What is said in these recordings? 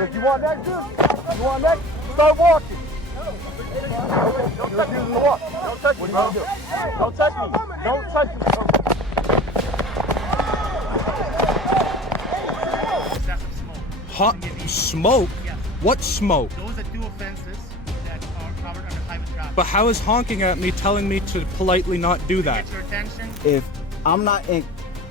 If you want next, you want next, start walking. Okay, you're refusing to walk. Don't touch me. What are you going to do? Don't touch me. Don't touch me. Hot smoke? Yes. What smoke? Those are two offenses that are covered under highway traffic. But how is honking at me telling me to politely not do that? Get your attention. If I'm not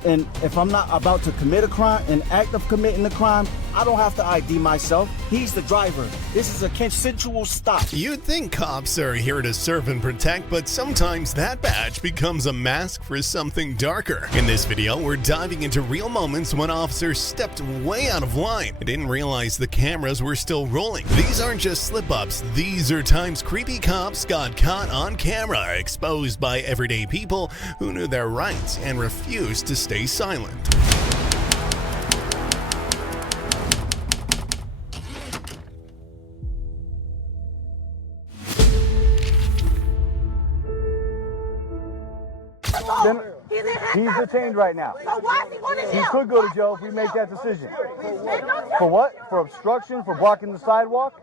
if I'm not about to commit a crime, an act of committing the crime, I don't have to ID myself. He's the driver. This is a consensual stop. You'd think cops are here to serve and protect, but sometimes that badge becomes a mask for something darker. In this video, we're diving into real moments when officers stepped way out of line and didn't realize the cameras were still rolling. These aren't just slip-ups, these are times creepy cops got caught on camera, exposed by everyday people who knew their rights and refused to stay silent. He's detained right now. So why is he going to jail? He could go to jail if we make that decision. For what? For obstruction? For blocking the sidewalk?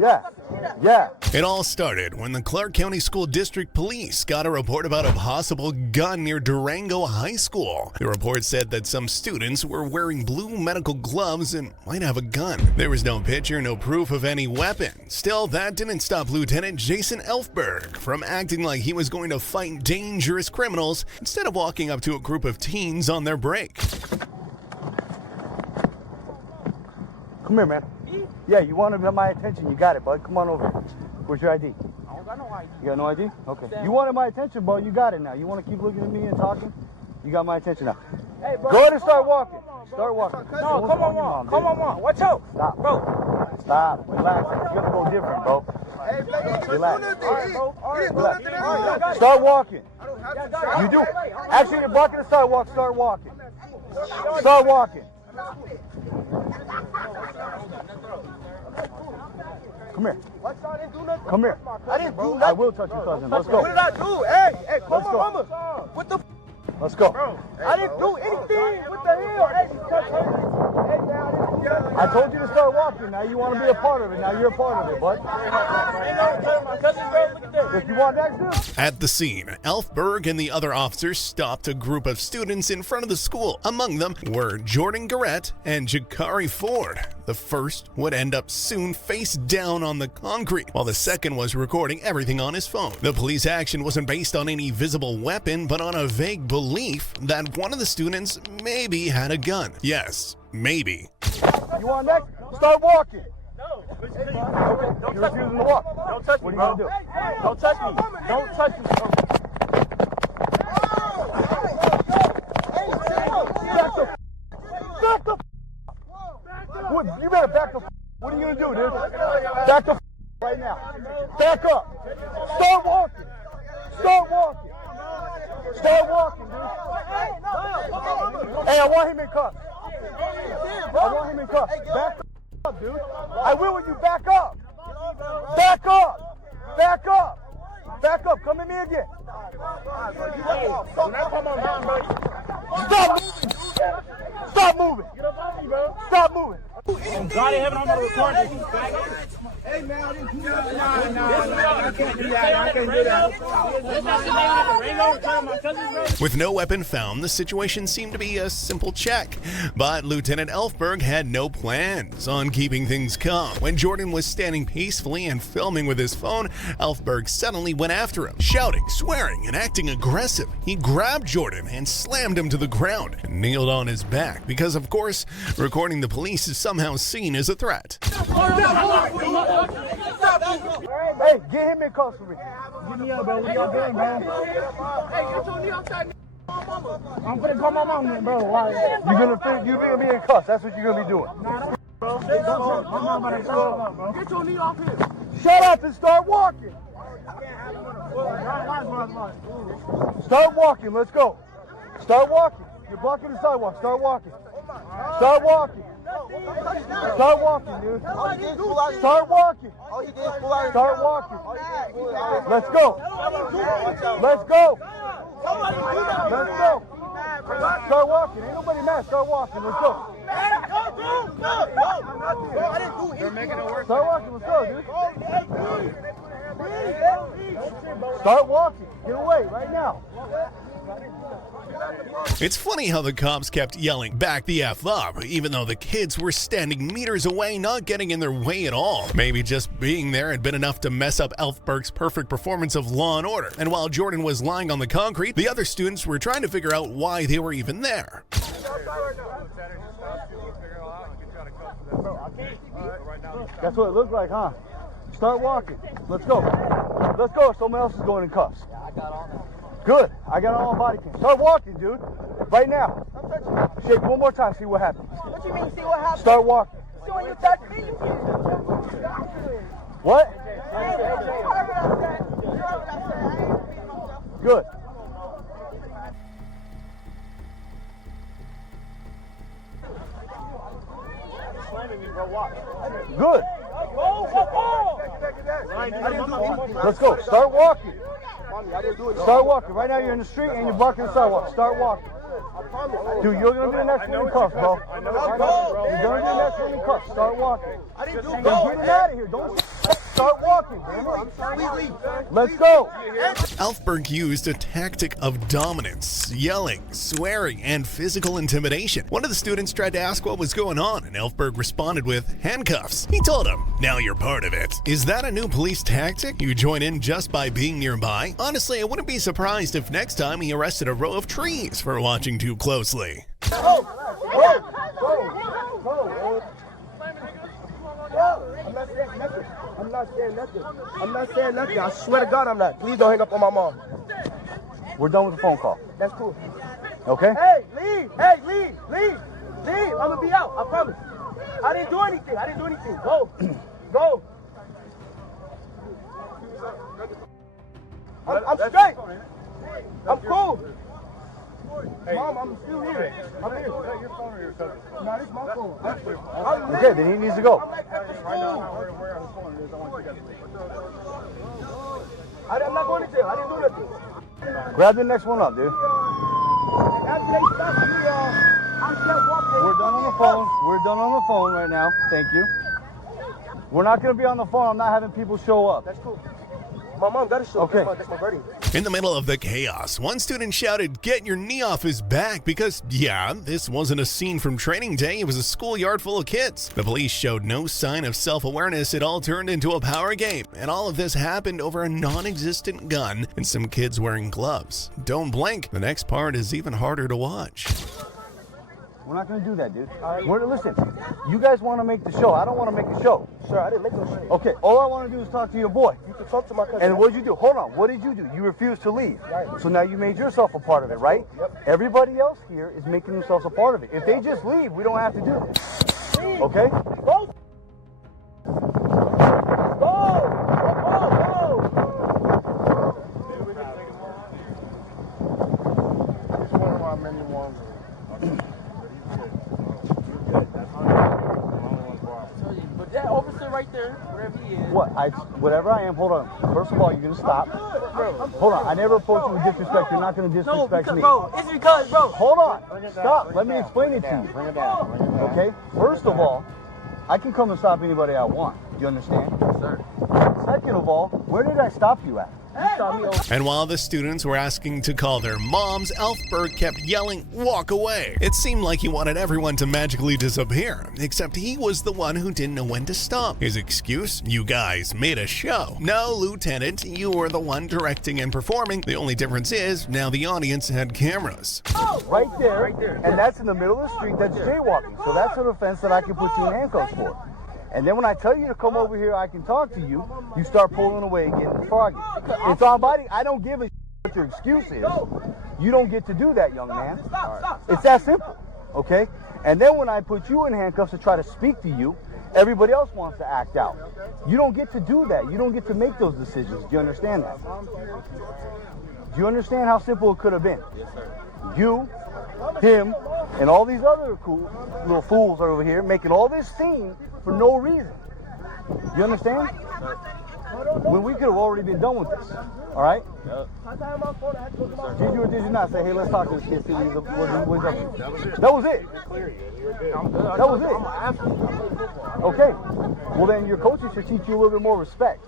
Yeah. It all started when the Clark County School District Police got a report about a possible gun near Durango High School. The report said that some students were wearing blue medical gloves and might have a gun. There was no picture, no proof of any weapon. Still, that didn't stop Lieutenant Jason Elfberg from acting like he was going to fight dangerous criminals instead of walking up to a group of teens on their break. Come here, man. Yeah, you wanted my attention. You got it, bud. Come on over. Where's your ID? I don't got no ID. You got no ID? Okay. You wanted my attention, bro. You got it now. You want to keep looking at me and talking? You got my attention now. Hey, bro. Go ahead and start walking. Start walking. No, come on, walk. Come on, walk. Watch out. Stop. Bro. Stop. Relax. It's going to go different, bro. Relax. Relax. Start walking. You do. Actually, you're blocking the sidewalk. Start walking. Start walking. Come here. Come here. I didn't do nothing. I will touch your cousin. Let's go. What did I do? Hey, call my mama. What the? Let's go. I didn't do anything. What the hell? Hey, you touch her. Hey, man, I didn't do nothing. I told you to start walking. Now you want to be a part of it. Now you're a part of it, bud. If you want next, At the scene, Elfberg and the other officers stopped a group of students in front of the school. Among them were Jordan Garrett and Jakari Ford. The first would end up soon face down on the concrete, while the second was recording everything on his phone. The police action wasn't based on any visible weapon, but on a vague belief that one of the students maybe had a gun. Yes, maybe. you want next? Start walking. No. You're refusing to walk. Don't touch me, What are you bro. going to do? Don't touch me. Don't touch me. Back the What? You better back the What are you going to do, dude? Back the right now. Back up. Start walking. Start walking. Start walking, dude. Hey, I want him in cuffs. I want him in cuffs. Back the up, dude. I will when you back up. Back up. Back up. Back up. Come at me again. Stop moving. Stop moving. Stop moving. God in heaven, I'm gonna record this. Hey, man, I didn't do nothing. Nah, I can't do that. I can't do that. With no weapon found, the situation seemed to be a simple check. But Lieutenant Elfberg had no plans on keeping things calm. When Jordan was standing peacefully and filming with his phone, Elfberg suddenly went after him, shouting, swearing, and acting aggressive. He grabbed Jordan and slammed him to the ground and kneeled on his back because, of course, recording the police is somehow seen as a threat. Hey, get him in cuffs for me. Get me up, bro. What y'all doing, man? Hey, get your knee outside. I'm gonna call my mom, then, bro. Why? You're gonna be in cuffs. That's what you're gonna be doing. Bro, my mom about to show up, bro. Get your knee off here. Shut up and start walking. Start walking. Let's go. Start walking. You're blocking the sidewalk. Start walking. Start walking. Start walking, dude. Start walking. Start walking. Let's go. Let's go. Let's go. Start walking. Ain't nobody mad. Start walking. Let's go. It's funny how the cops kept yelling, "Back the F up," even though the kids were standing meters away, not getting in their way at all. Maybe just being there had been enough to mess up Elfberg's perfect performance of Law and Order. And while Jordan was lying on the concrete, the other students were trying to figure out why they were even there. That's what it looks like, huh? Start walking. Let's go. Let's go. Someone else is going in cuffs. Yeah, I got on it. Good. I got all on body cam. Start walking, dude. Right now. Shake one more time. See what happens. What you mean, see what happens? Start walking. So when you touch me, you can. What? Good. Good. Let's go. Start walking. Start walking. Right now you're in the street and you're blocking the sidewalk. Start walking. Dude, you're going to be the next one in cuffs, bro. You're going to be the next one in cuffs. Start walking. You're getting out of here. Don't start walking, damn it. Let's go. Elfberg used a tactic of dominance, yelling, swearing, and physical intimidation. One of the students tried to ask what was going on, and Elfberg responded with handcuffs. He told him, "Now you're part of it." Is that a new police tactic? You join in just by being nearby? Honestly, I wouldn't be surprised if next time he arrested a row of trees for watching too closely. I'm not saying nothing. I'm not saying nothing. I swear to God I'm not. Please don't hang up on my mom. We're done with the phone call. That's cool. Okay? Hey, leave. Hey, leave. Leave. Leave. I'm going to be out. I promise. I didn't do anything. I didn't do anything. Go. Go. I'm straight. I'm cool. Mom, I'm still here. I'm here. Is that your phone or your cousin? No, this is my phone. Okay, then he needs to go. I'm at the school. I'm not going to jail. I didn't do nothing. Grab the next one up, dude. After they stopped me, I kept walking. We're done on the phone. We're done on the phone right now. Thank you. We're not going to be on the phone. I'm not having people show up. That's cool. My mom got to show up. Okay. That's my birthday. In the middle of the chaos, one student shouted, "Get your knee off his back," because, yeah, this wasn't a scene from training day, it was a schoolyard full of kids. The police showed no sign of self-awareness. It all turned into a power game, and all of this happened over a non-existent gun and some kids wearing gloves. Don't blink, the next part is even harder to watch. We're not going to do that, dude. Listen, you guys want to make the show. I don't want to make the show. Sure, I didn't make no shit. Okay, all I want to do is talk to your boy. You can talk to my cousin. And what did you do? Hold on. What did you do? You refused to leave. Right. So now you made yourself a part of it, right? Yep. Everybody else here is making themselves a part of it. If they just leave, we don't have to do this. Okay? Go. Go. It's one of my many ones. But that officer right there, wherever he is. What? Whatever I am, hold on. First of all, you're going to stop. Hold on. I never approached you with disrespect. You're not going to disrespect me. Bro, it's because, bro. Hold on. Stop. Let me explain it to you. Bring it down. Okay? First of all, I can come and stop anybody I want. Do you understand? Yes, sir. Second of all, where did I stop you at? You saw me over. And while the students were asking to call their moms, Elfberg kept yelling, "Walk away." It seemed like he wanted everyone to magically disappear, except he was the one who didn't know when to stop. His excuse? You guys made a show. No, Lieutenant, you were the one directing and performing. The only difference is, now the audience had cameras. Right there. And that's in the middle of the street. That's jaywalking. So that's an offense that I can put you in handcuffs for. And then when I tell you to come over here, I can talk to you, you start pulling away and getting froggy. It's on body. I don't give a what your excuse is. You don't get to do that, young man. It's that simple, okay? And then when I put you in handcuffs to try to speak to you, everybody else wants to act out. You don't get to do that. You don't get to make those decisions. Do you understand that? Do you understand how simple it could have been? Yes, sir. You, him, and all these other cool little fools over here making all this scene for no reason. You understand? When we could have already been done with this. All right? Yep. Did you or did you not say, hey, let's talk to this kid, see what he's up to? That was it. That was it. Okay. Well, then your coaches should teach you a little bit more respect.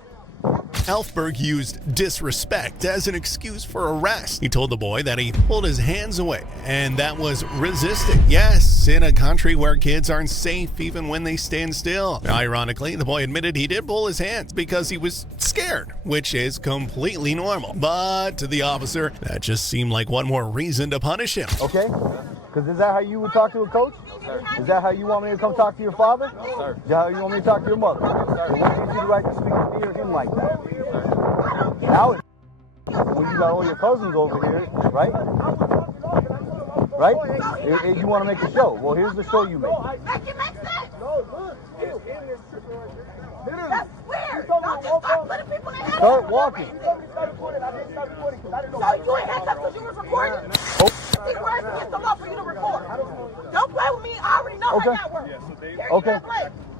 Elfberg used disrespect as an excuse for arrest. He told the boy that he pulled his hands away, and that was resisting. Yes, in a country where kids aren't safe even when they stand still. Ironically, the boy admitted he did pull his hands because he was scared, which is completely normal. But to the officer, that just seemed like one more reason to punish him. Okay? Because is that how you would talk to a coach? Sir. Is that how you want me to come talk to your father? Sir. Is that how you want me to talk to your mother? Sir. Well, what gives you the right to speak to me or him like that? Sir. Now it's when you got all your cousins over here, right? Right? You want to make a show. Well, here's the show you make. Make it make sense. That's weird. Don't just start putting people in handcuffs. Start walking. So you in handcuffs because you was recording? Oh. These words against the law for you to record. Don't play with me. I already know how that works. Okay.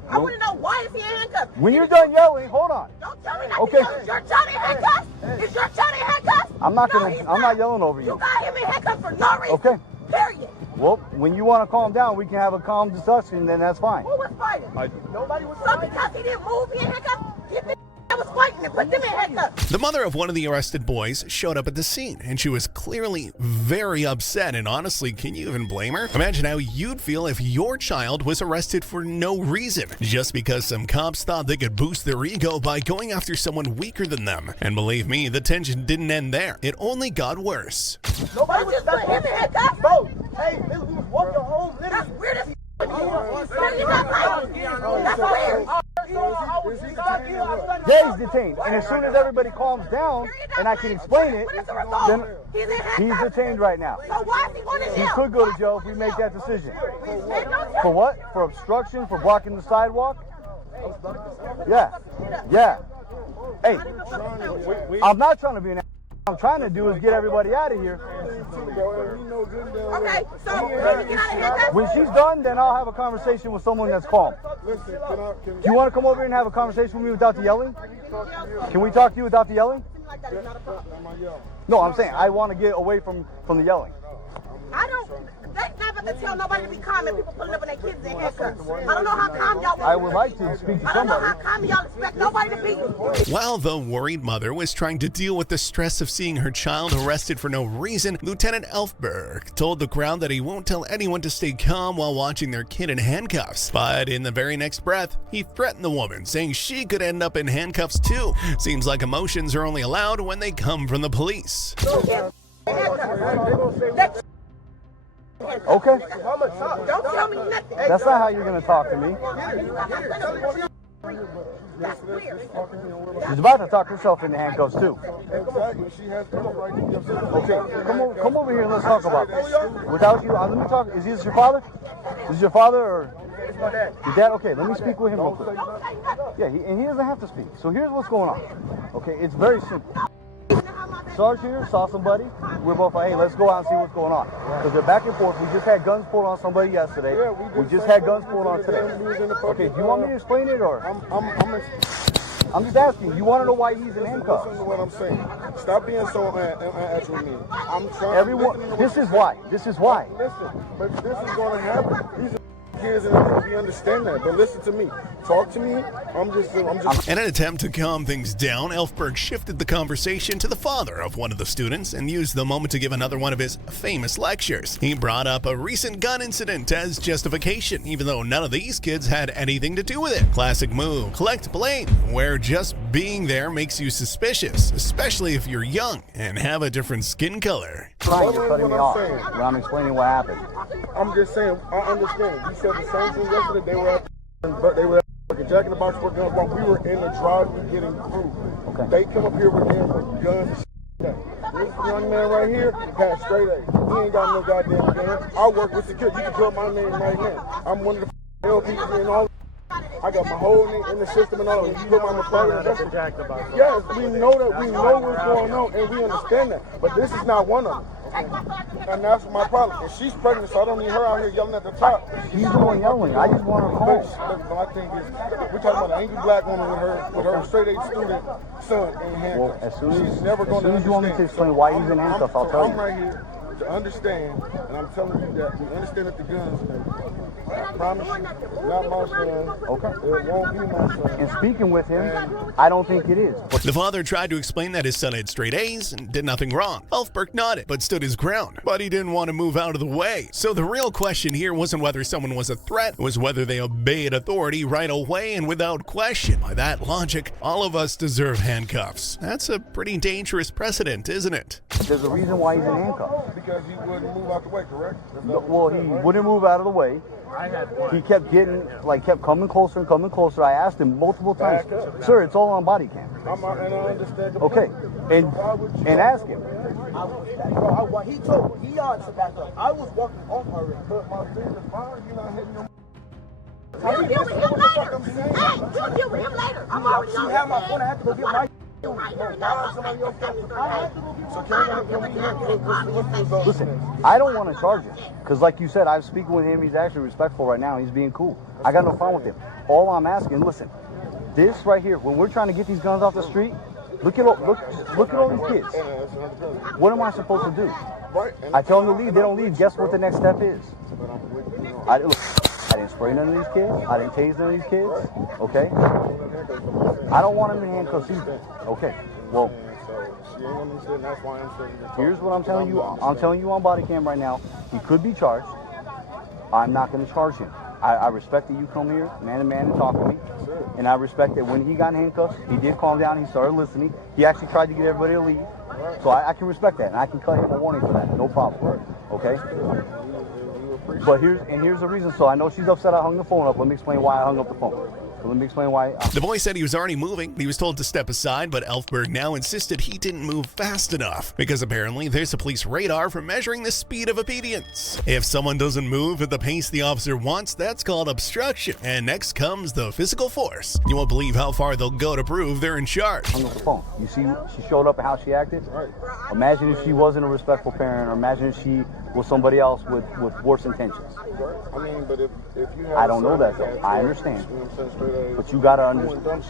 I want to know why is he in handcuffs? When you're done yelling, hold on. Don't tell me that. Okay. Is your child in handcuffs? Is your child in handcuffs? I'm not yelling over you. You got him in handcuffs for no reason. Okay. Period. Well, when you want to calm down, we can have a calm discussion, then that's fine. Who was fighting? Nobody was fighting. So because he didn't move, he in handcuffs? Get the that was fighting and put them in handcuffs. The mother of one of the arrested boys showed up at the scene, and she was clearly very upset. And honestly, can you even blame her? Imagine how you'd feel if your child was arrested for no reason, just because some cops thought they could boost their ego by going after someone weaker than them. And believe me, the tension didn't end there. It only got worse. Nobody was just put him in handcuffs? Bro, hey, we was walking home. That's weird as That's weird. Yeah, he's detained. And as soon as everybody calms down and I can explain it, then he's detained right now. So why is he going to He jail? could go to jail if we make that decision. For what? For obstruction? For blocking the sidewalk? Yeah. Yeah. Hey, I'm not trying to be an I'm trying to do is get everybody out of here. Okay, so when you get out of handcuffs? When she's done, then I'll have a conversation with someone that's calm. Do you want to come over here and have a conversation with me without the yelling? Can we talk to you without the yelling? No, I'm saying I want to get away from the yelling. I don't. They never to tell nobody to be calm and people pulling up in their kids in handcuffs. I don't know how calm y'all. I would like to speak to I don't know somebody. how calm y'all expect nobody to be. While the worried mother was trying to deal with the stress of seeing her child arrested for no reason, Lieutenant Elfberg told the crowd that he won't tell anyone to stay calm while watching their kid in handcuffs. But in the very next breath, he threatened the woman, saying she could end up in handcuffs too. Seems like emotions are only allowed when they come from the police. Okay. Don't tell me nothing. That's not how you're going to talk to me. That's weird. She's about to talk herself into handcuffs too. Exactly. She has every right to be upset. Okay, come over here and let's talk about this. Without you, let me talk. Is this your father? Is this your father or My dad. your dad? Okay, let me speak with him real quick. Yeah, and he doesn't have to speak. So here's what's going on. Okay, it's very simple. Sarge here saw somebody. We're both like, hey, let's go out and see what's going on. Because they're back and forth. We just had guns pulled on somebody yesterday. Yeah, we just had guns pulled on today. Okay, do you want me to explain it or? I'm just asking. You want to know why he's in handcuffs? Listen to what I'm saying. Stop being so angry with me. I'm trying. Everyone, this is why. This is why. Listen, but this is going to happen. These are kids and we understand that. But listen to me. Talk to me. I'm just. In an attempt to calm things down, Elfberg shifted the conversation to the father of one of the students and used the moment to give another one of his famous lectures. He brought up a recent gun incident as justification, even though none of these kids had anything to do with it. Classic move, collect blame, where just being there makes you suspicious, especially if you're young and have a different skin color. You're cutting me off when I'm explaining what happened. I'm just saying. I understand. You said the same thing yesterday. They were at Jack in the Box for guns while we were in the drive-thru getting food. Okay. They come up here with guns and shit. This young man right here has straight A. He ain't got no goddamn gun. I work with security. You can put my name right now. I'm one of the LPs and all. I got my whole name in the system and all. You put my private investigation. Yes, we know that. We know what's going on and we understand that. But this is not one of them. And that's my problem. And she's pregnant, so I don't need her out here yelling at the top. She's the one yelling. I just want her home. But my thing is, we're talking about an angry black woman with her straight A student son in handcuffs. Well, as soon as you want me to understand. explain why he's in handcuffs, I'll tell I'm you. right here to understand, and I'm telling you that we understand that the guns and everything. I promise you, it's not my son. Okay. It won't be my son. And speaking with him, I don't think it is. The father tried to explain that his son had straight A's and did nothing wrong. Elfberg nodded, but stood his ground. But he didn't want to move out of the way. So the real question here wasn't whether someone was a threat, it was whether they obeyed authority right away and without question. By that logic, all of us deserve handcuffs. That's a pretty dangerous precedent, isn't it? There's a reason why he's in handcuffs. Because he wouldn't move out the way, correct? Well, he wouldn't move out of the way. He kept kept coming closer and coming closer. I asked him multiple times, sir, it's all on body cam. And I understand the Okay, and ask him. He told me, he asked to back up. I was walking on already. But my finger fire, you're not hitting him. We'll deal with him later. Hey, we'll deal with him later. I'm already on She had my phone. I had to go get my. Listen, I don't want to charge him because, like you said, I'm speaking with him. He's actually respectful right now. He's being cool. I got no problem with him. All I'm asking, listen, this right here, when we're trying to get these guns off the street, look at all these kids. What am I supposed to do? I tell them to leave. They don't leave. Guess what the next step is? I didn't spray none of these kids. I didn't tase none of these kids. Okay? I don't want them in handcuffs either. Okay. Well, here's what I'm telling you. I'm telling you on body cam right now. He could be charged. I'm not going to charge him. I respect that you come here, man to man, and talk to me. And I respect that when he got in handcuffs, he did calm down. He started listening. He actually tried to get everybody to leave. So I can respect that, and I can cut him a warning for that. No problem. Okay? But here's the reason. So I know she's upset I hung the phone up. Let me explain why I hung up the phone. So let me explain why. The boy said he was already moving. He was told to step aside, but Elfberg now insisted he didn't move fast enough because apparently there's a police radar for measuring the speed of obedience. If someone doesn't move at the pace the officer wants, that's called obstruction. And next comes the physical force. You won't believe how far they'll go to prove they're in charge. Hung up the phone. You see, she showed up and how she acted. Imagine if she wasn't a respectful parent, or imagine if she was somebody else with worse intentions. I mean, but if you have I don't know that though. I understand. But you gotta understand.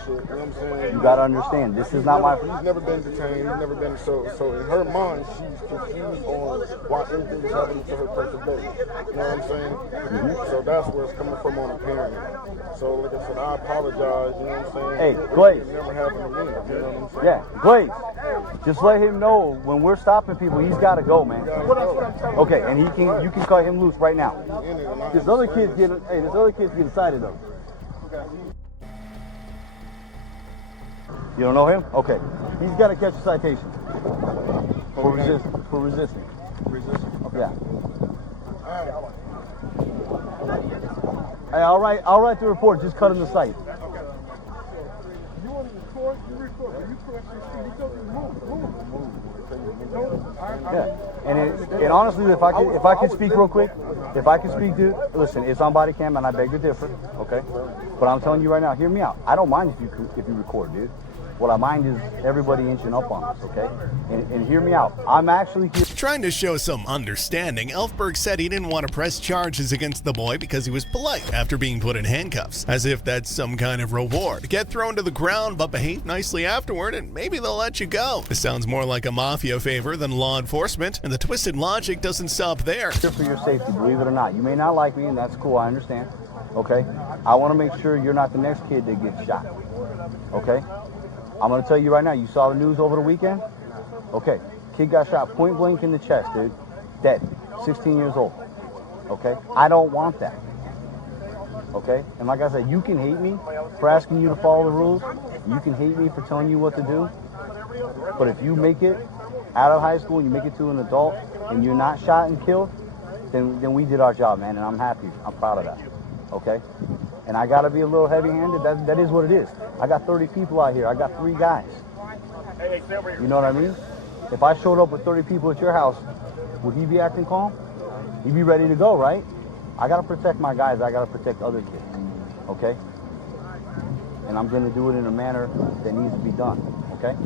You gotta understand. This is not my. He's never been detained. He's never been so in her mind, she's confused on why everything is happening to her perfect day. You know what I'm saying? Mm-hmm. So that's where it's coming from on the parent. So like I said, I apologize. You know what I'm saying? Hey, Glaze. It never happened again. You know what I'm saying? Yeah, Glaze. Just let him know when we're stopping people, he's got to go, man. Okay, and you can cut him loose right now. This other kid's getting excited though. You don't know him? Okay, he's got to catch a citation for resisting. Okay. Yeah. Hey, I'll write the report. Just cut him the cite. You want to record? You record. You Yeah, and honestly, if I could speak real quick, dude, listen, it's on body cam, and I beg to differ, okay? But I'm telling you right now, hear me out. I don't mind if you record, dude. What I mind is everybody inching up on us, okay? And hear me out. I'm actually here. Trying to show some understanding, Elfberg said he didn't want to press charges against the boy because he was polite after being put in handcuffs, as if that's some kind of reward. Get thrown to the ground, but behave nicely afterward, and maybe they'll let you go. This sounds more like a mafia favor than law enforcement, and the twisted logic doesn't stop there. Here for your safety, believe it or not. You may not like me, and that's cool, I understand, okay? I want to make sure you're not the next kid that gets shot, okay? I'm going to tell you right now, you saw the news over the weekend? Okay, kid got shot point blank in the chest, dude. Dead, 16 years old, okay? I don't want that, okay? And like I said, you can hate me for asking you to follow the rules. You can hate me for telling you what to do. But if you make it out of high school and you make it to an adult and you're not shot and killed, then we did our job, man, and I'm happy. I'm proud of that, okay? And I got to be a little heavy-handed. That is what it is. I got 30 people out here. I got 3 guys. You know what I mean? If I showed up with 30 people at your house, would he be acting calm? He'd be ready to go, right? I got to protect my guys. I got to protect other kids, okay? And I'm going to do it in a manner that needs to be done, okay?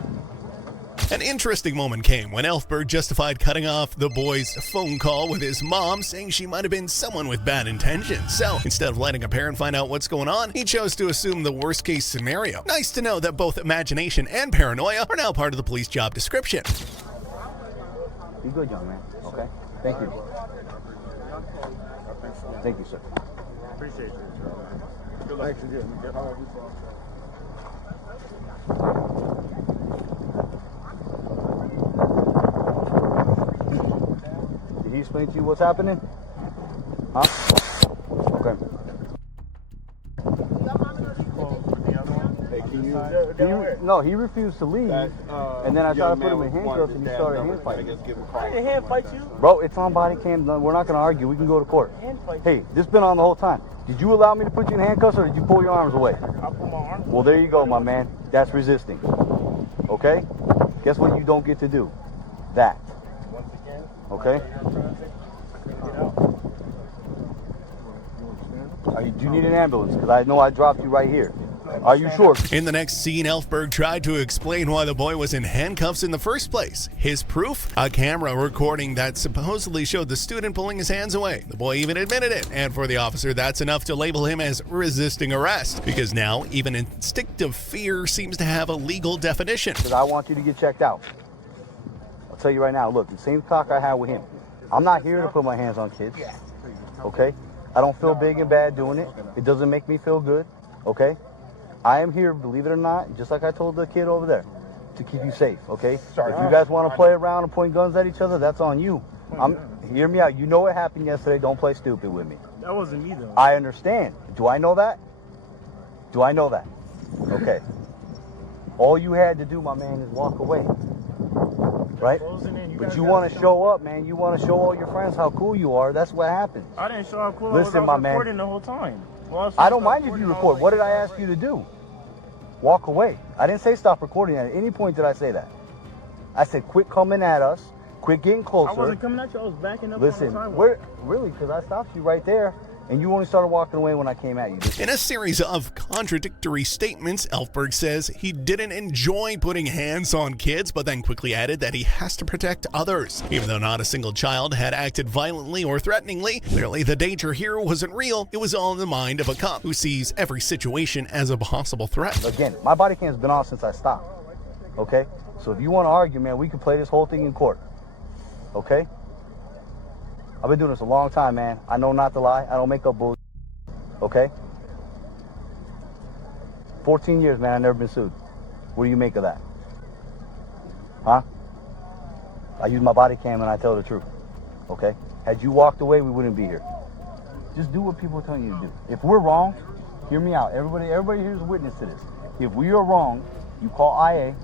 An interesting moment came when Elfberg justified cutting off the boy's phone call with his mom, saying she might have been someone with bad intentions. So instead of letting a parent find out what's going on, he chose to assume the worst case scenario. Nice to know that both imagination and paranoia are now part of the police job description. Be good, young man, okay? Thank you. Thank you, sir. Appreciate you. Good luck. Thanks again. Did he explain to you what's happening? Huh? Okay. Hey, can you No, he refused to leave. And then I tried to put him in handcuffs and he started hand fighting. I didn't hand fight you. Bro, it's on body cam. We're not going to argue. We can go to court. Hey, this been on the whole time. Did you allow me to put you in handcuffs or did you pull your arms away? I put my arms. Well, there you go, my man. That's resisting. Okay? Guess what you don't get to do? That. Once again. Okay? Do you need an ambulance? Because I know I dropped you right here. Are you sure? In the next scene, Elfberg tried to explain why the boy was in handcuffs in the first place. His proof? A camera recording that supposedly showed the student pulling his hands away. The boy even admitted it, and for the officer, that's enough to label him as resisting arrest, because now even instinctive fear seems to have a legal definition. Because I want you to get checked out. I'll tell you right now, look, the same talk I had with him. I'm not here to put my hands on kids. Okay? I don't feel big and bad doing it. It doesn't make me feel good. Okay? I am here, believe it or not, just like I told the kid over there, to keep you safe, okay? If you guys want to play around and point guns at each other, that's on you. Hear me out. You know what happened yesterday. Don't play stupid with me. That wasn't me, though. I understand. Do I know that? Do I know that? Okay. All you had to do, my man, is walk away. Right? But you want to show up, man. You want to show all your friends how cool you are. That's what happens. I didn't show how cool Listen, I was. my I was man. recording the whole time. Well, I don't mind if you record. What did I ask you to do? Walk away. I didn't say stop recording at any point did I say that. I said quit coming at us, quit getting closer. I wasn't coming at you. I was backing up. Listen, on the sidewalk. really, because I stopped you right there, and you only started walking away when I came at you. In a series of contradictory statements, Elfberg says he didn't enjoy putting hands on kids, but then quickly added that he has to protect others. Even though not a single child had acted violently or threateningly, clearly the danger here wasn't real. It was all in the mind of a cop who sees every situation as a possible threat. Again, my body cam's been off since I stopped. Okay? So if you want to argue, man, we can play this whole thing in court. Okay? I've been doing this a long time, man. I know not to lie. I don't make up bullshit. Okay? 14 years, man. I've never been sued. What do you make of that? Huh? I use my body cam and I tell the truth. Okay? Had you walked away, we wouldn't be here. Just do what people are telling you to do. If we're wrong, hear me out. Everybody here's a witness to this. If we are wrong, you call IA.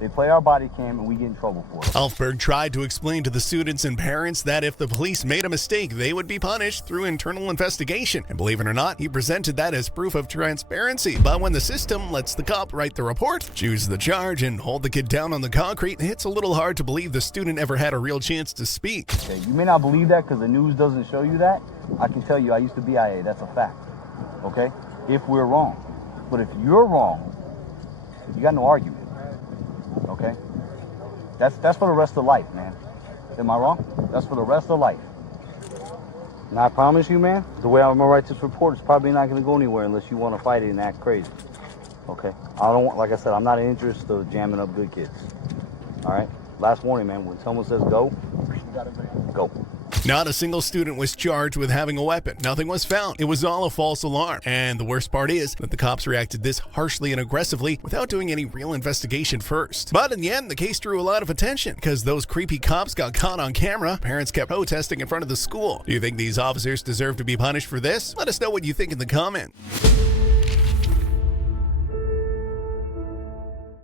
They play our body cam and we get in trouble for it. Elfberg tried to explain to the students and parents that if the police made a mistake, they would be punished through internal investigation. And believe it or not, he presented that as proof of transparency. But when the system lets the cop write the report, choose the charge, and hold the kid down on the concrete, it's a little hard to believe the student ever had a real chance to speak. Okay, you may not believe that because the news doesn't show you that. I can tell you I used to be IA. That's a fact. Okay? If we're wrong. But if you're wrong, you got no argument. Okay? That's for the rest of life, man. Am I wrong? That's for the rest of life. And I promise you, man, the way I'm gonna write this report is probably not gonna go anywhere unless you want to fight it and act crazy. Okay? I don't want, like I said, I'm not interested in jamming up good kids. All right? Last warning, man. When someone says go, go. Not a single student was charged with having a weapon. Nothing was found. It was all a false alarm. And the worst part is that the cops reacted this harshly and aggressively without doing any real investigation first. But in the end, the case drew a lot of attention because those creepy cops got caught on camera. Parents kept protesting in front of the school. Do you think these officers deserve to be punished for this? Let us know what you think in the comments.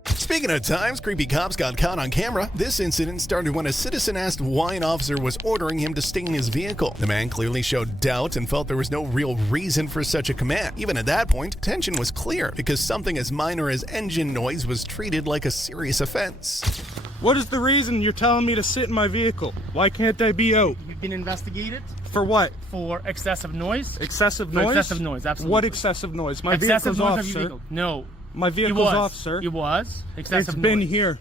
Speaking of times creepy cops got caught on camera, this incident started when a citizen asked why an officer was ordering him to stay in his vehicle. The man clearly showed doubt and felt there was no real reason for such a command. Even at that point, attention was clear because something as minor as engine noise was treated like a serious offense. What is the reason you're telling me to sit in my vehicle? Why can't I be out? You've been investigated For what? for excessive noise. Excessive For noise? excessive noise, absolutely. What excessive noise? My excessive vehicle's noise off, of your sir. vehicle? No. My It vehicle's was. off, sir. It was. Excessive It's been noise. here.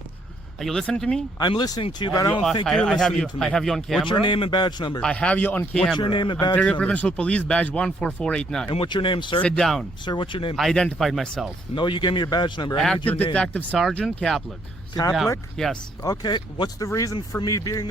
Are you listening to me? I'm listening to you, I but I have you- don't think I- you're I have listening you- to me. I have you on What's your camera. name and badge number? I have you on camera. What's your name and badge Ontario number? Provincial Police, badge 14489. And what's your name, sir? Sit down. Sir, what's your name? I identified myself. No, you gave me your badge number. I need Active your name. Detective Sergeant Kaplik. Sit down. Kaplik? Yes. Okay, what's the reason for me being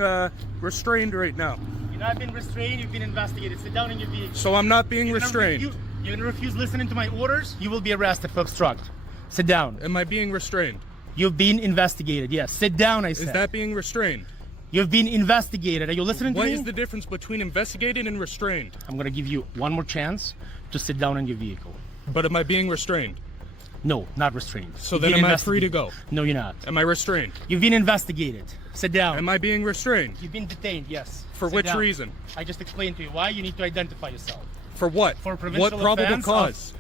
restrained right now? You've not been restrained, you've been investigated. Sit down in your vehicle. So I'm not being You're gonna restrained. You're gonna refuse listening to my orders, you will be arrested for obstruct. Sit down. Am I being restrained? You've been investigated, yes. Sit down, I said. Is that being restrained? You've been investigated. Are you listening to What me? is the difference between investigated and restrained? I'm gonna give you one more chance to sit down in your vehicle. But am I being restrained? No, not restrained. So You've then been am I free to investigated. go? No, you're not. Am I restrained? You've been investigated. Sit down. Am I being restrained? You've been detained, yes. For Sit which down. reason? I just explained to you why you need to identify yourself. For what? For provincial what probable offense cause?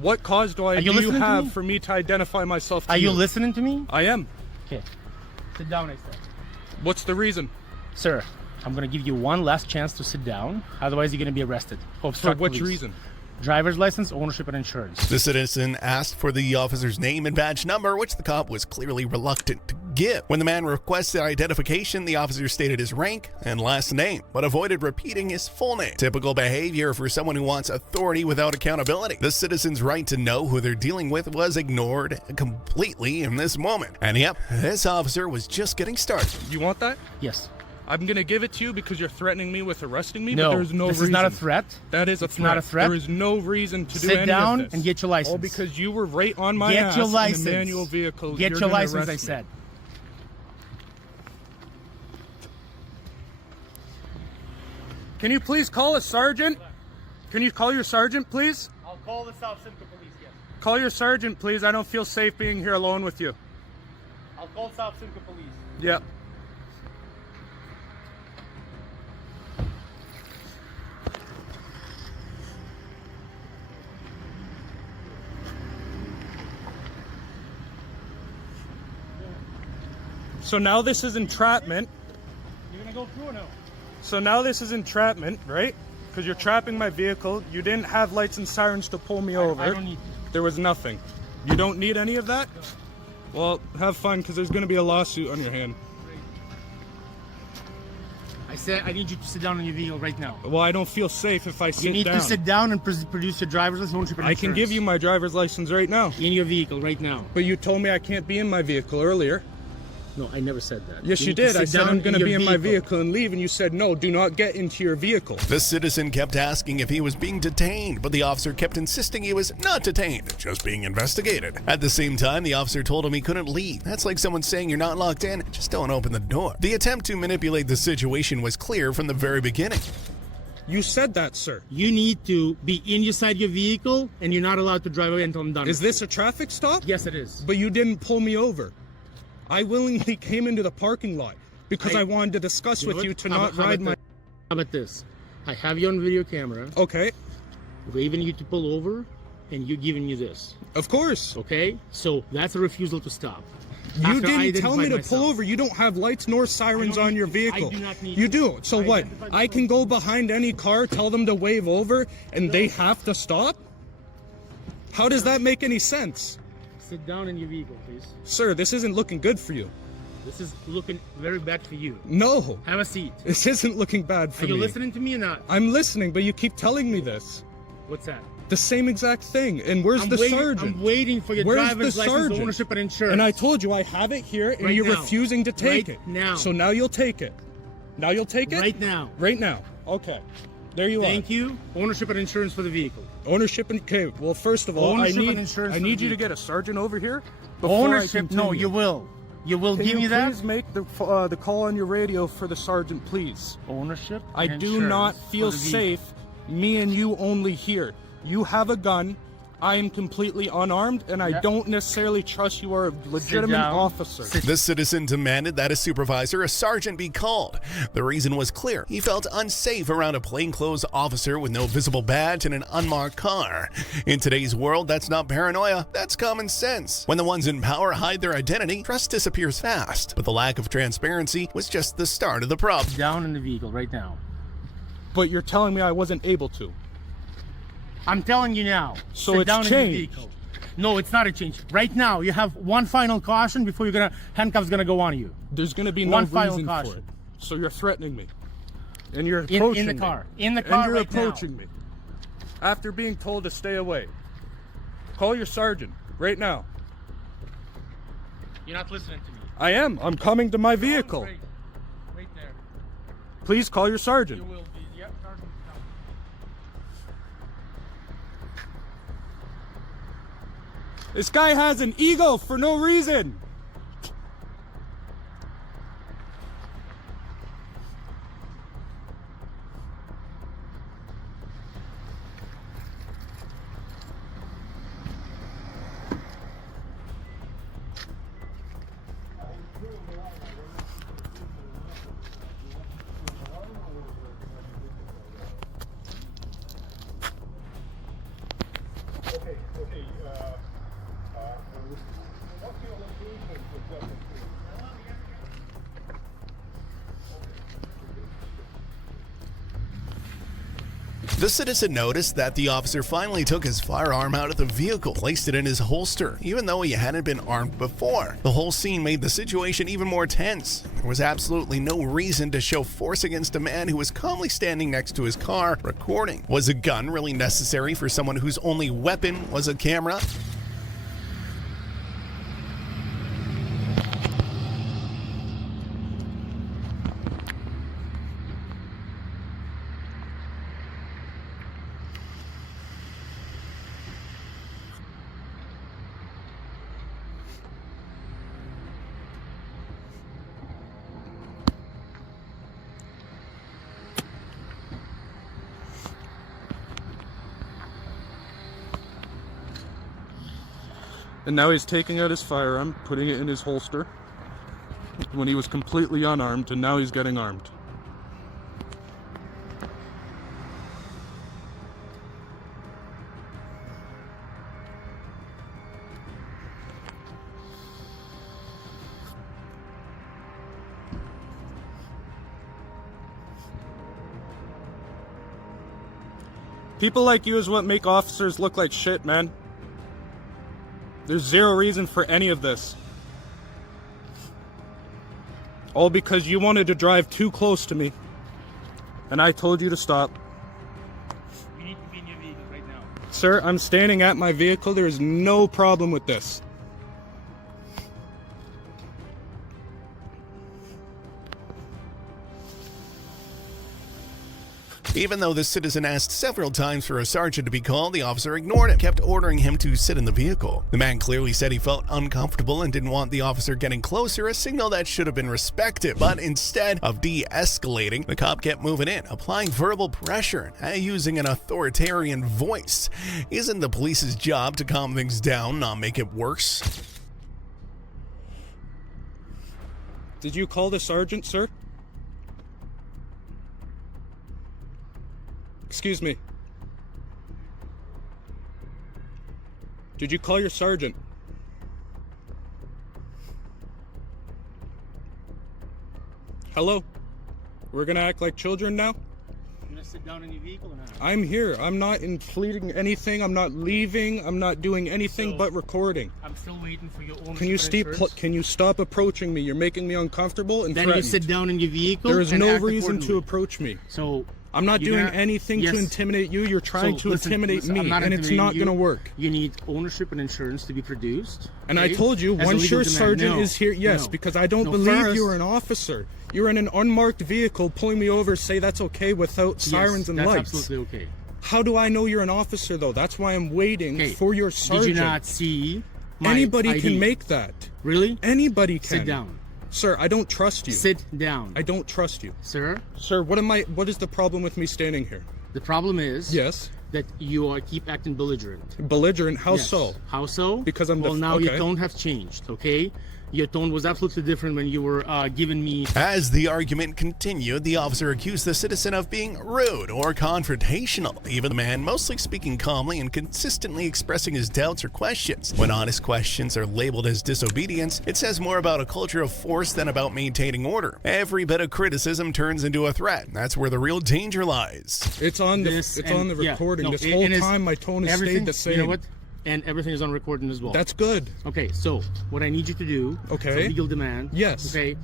What cause do you you listening to have me? for me to identify myself to Are you you? listening to me? I am. Okay. Sit down, I said. What's the reason? Sir, I'm gonna give you one last chance to sit down. Otherwise, you're gonna be arrested. For which reason? Driver's license, ownership, and insurance. The citizen asked for the officer's name and badge number, which the cop was clearly reluctant to give. When the man requested identification, the officer stated his rank and last name, but avoided repeating his full name. Typical behavior for someone who wants authority without accountability. The citizen's right to know who they're dealing with was ignored completely in this moment. And yep, this officer was just getting started. You want that? Yes. I'm gonna give it to you because you're threatening me with arresting me, No, but there's no this reason. is not a threat. That is a It's threat. not a threat. There is no reason to do Sit any down of this. and get your license. All because you were right on my Get ass your in license. a manual vehicle. Get you're your gonna license, arrest I me. said. Can you please call a sergeant? Can you call your sergeant, please? I'll call the South Simcoe Police, yes. Call your sergeant, please. I don't feel safe being here alone with you. I'll call South Simcoe Police. Yep. So now this is entrapment. You're gonna go through or no? So now this is entrapment, right? Because you're trapping my vehicle. You didn't have lights and sirens to pull me over. I don't need to. There was nothing. You don't need any of that? Well, have fun because there's going to be a lawsuit on your hand. I said I need you to sit down in your vehicle right now. Well, I don't feel safe if I sit You need down. to sit down and produce your driver's license, ownership, and I can give insurance. you my driver's license right now. In your vehicle right now. But you told me I can't be in my vehicle earlier. No, I never said that. Yes, you need to did. I sit said down I'm going to your be in my vehicle and leave, and you said, no, do not get into your vehicle. The citizen kept asking if he was being detained, but the officer kept insisting he was not detained, just being investigated. At the same time, the officer told him he couldn't leave. That's like someone saying you're not locked in, just don't open the door. The attempt to manipulate the situation was clear from the very beginning. You said that, sir. You need to be inside your vehicle, and you're not allowed to drive away until I'm done. Is with this you. a traffic stop? Yes, it is. But you didn't pull me over. I willingly came into the parking lot because I wanted to discuss with you to not ride my... How about this? I have you on video camera, Okay, waving you to pull over, and you giving you this. of course. Okay? So that's a refusal to stop. You After I didn't tell me to identified pull myself. over. You don't have lights nor sirens I don't on your need to. I vehicle. do not need You to. do. So I what? identified I can go behind any car, tell them to wave over, and they have to stop? How does that make any sense? Sit down in your vehicle, please. Sir, this isn't looking good for you. This is looking very bad for you. No, Have a seat. this isn't looking bad for Are you me. listening to me or not? I'm listening, but you keep telling me this. What's that? The same exact thing. And where's the sergeant? I'm waiting for your Where's driver's the license, sergeant? ownership, and insurance. And I told you I have it here, and Right you're now. refusing to take Right it. now. So now you'll take it. Now you'll take it? Right now. Right now. Okay. There you Thank are. you. Ownership and insurance for the vehicle. Ownership and... Okay, well, first of all, Ownership I need, and insurance I for need the you to vehicle. get a sergeant over here before Ownership? I No, continue. you will. You will Can give you me that? please make the call on your radio for the sergeant, please? Ownership I and do insurance not for feel the vehicle. safe, me and you only here. You have a gun. I am completely unarmed, and I don't necessarily trust you are a legitimate down. officer. The citizen demanded that a supervisor, a sergeant, be called. The reason was clear. He felt unsafe around a plainclothes officer with no visible badge and an unmarked car. In today's world, that's not paranoia, that's common sense. When the ones in power hide their identity, trust disappears fast. But the lack of transparency was just the start of the problem. Down in the vehicle right now. But you're telling me I wasn't able to. I'm telling you now. So Sit it's down in your changed. vehicle. No, it's not a change. Right now, you have one final caution before handcuffs gonna go on you. There's going to be no One final reason for caution. it. So you're threatening me. And you're approaching In the me. car. In the And car you're right now. approaching me. After being told to stay away. Call your sergeant right now. You're not listening to me. I am. I'm coming to my vehicle. Right there. Please call your sergeant. You will be. Yep, sergeant's coming. This guy has an ego for no reason. The citizen noticed that the officer finally took his firearm out of the vehicle, placed it in his holster, even though he hadn't been armed before. The whole scene made the situation even more tense. There was absolutely no reason to show force against a man who was calmly standing next to his car, recording. Was a gun really necessary for someone whose only weapon was a camera? And now he's taking out his firearm, putting it in his holster, when he was completely unarmed, and now he's getting armed. People like you is what make officers look like shit, man. There's zero reason for any of this. All because you wanted to drive too close to me. And I told you to stop. You need to be in your vehicle right now. Sir, I'm standing at my vehicle. There is no problem with this. Even though the citizen asked several times for a sergeant to be called, the officer ignored him, kept ordering him to sit in the vehicle. The man clearly said he felt uncomfortable and didn't want the officer getting closer, a signal that should have been respected. But instead of de-escalating, the cop kept moving in, applying verbal pressure and using an authoritarian voice. Isn't the police's job to calm things down, not make it worse? Did you call the sergeant, sir? Excuse me. Did you call your sergeant? Hello? We're gonna act like children now? You gonna sit down in your vehicle or not? I'm here. I'm not infleeting anything. I'm not leaving. I'm not doing anything but recording. I'm still waiting for your own. Can you stop approaching me? You're making me uncomfortable and then threatened. you sit down in your vehicle. There is and no act reason to accordingly. approach me. So I'm not doing anything to intimidate you. You're trying to intimidate me, and it's not going to work. You need ownership and insurance to be produced. And I told you, once your sergeant is here, yes, because I don't believe you're an officer. You're in an unmarked vehicle pulling me over, say that's okay without sirens and lights. That's absolutely okay. How do I know you're an officer, though? That's why I'm waiting for your sergeant. Did you not see my Anybody ID? can make that. Really? Anybody can. Sit down. Sir, I don't trust you. Sit down. I don't trust you. Sir? Sir, what is the problem with me standing here? The problem is that you keep acting belligerent. Belligerent? How Yes. so? How so? Because I'm well, now okay. your tone has changed, okay? Your tone was absolutely different when you were giving me... As the argument continued, the officer accused the citizen of being rude or confrontational, even the man mostly speaking calmly and consistently expressing his doubts or questions. When honest questions are labeled as disobedience, it says more about a culture of force than about maintaining order. Every bit of criticism turns into a threat. That's where the real danger lies. It's on the recording. No, this whole time my tone has stayed the same. You know what? And everything is on recording as well. That's good. Okay, so what I need you to do is a legal demand. Yes. Okay.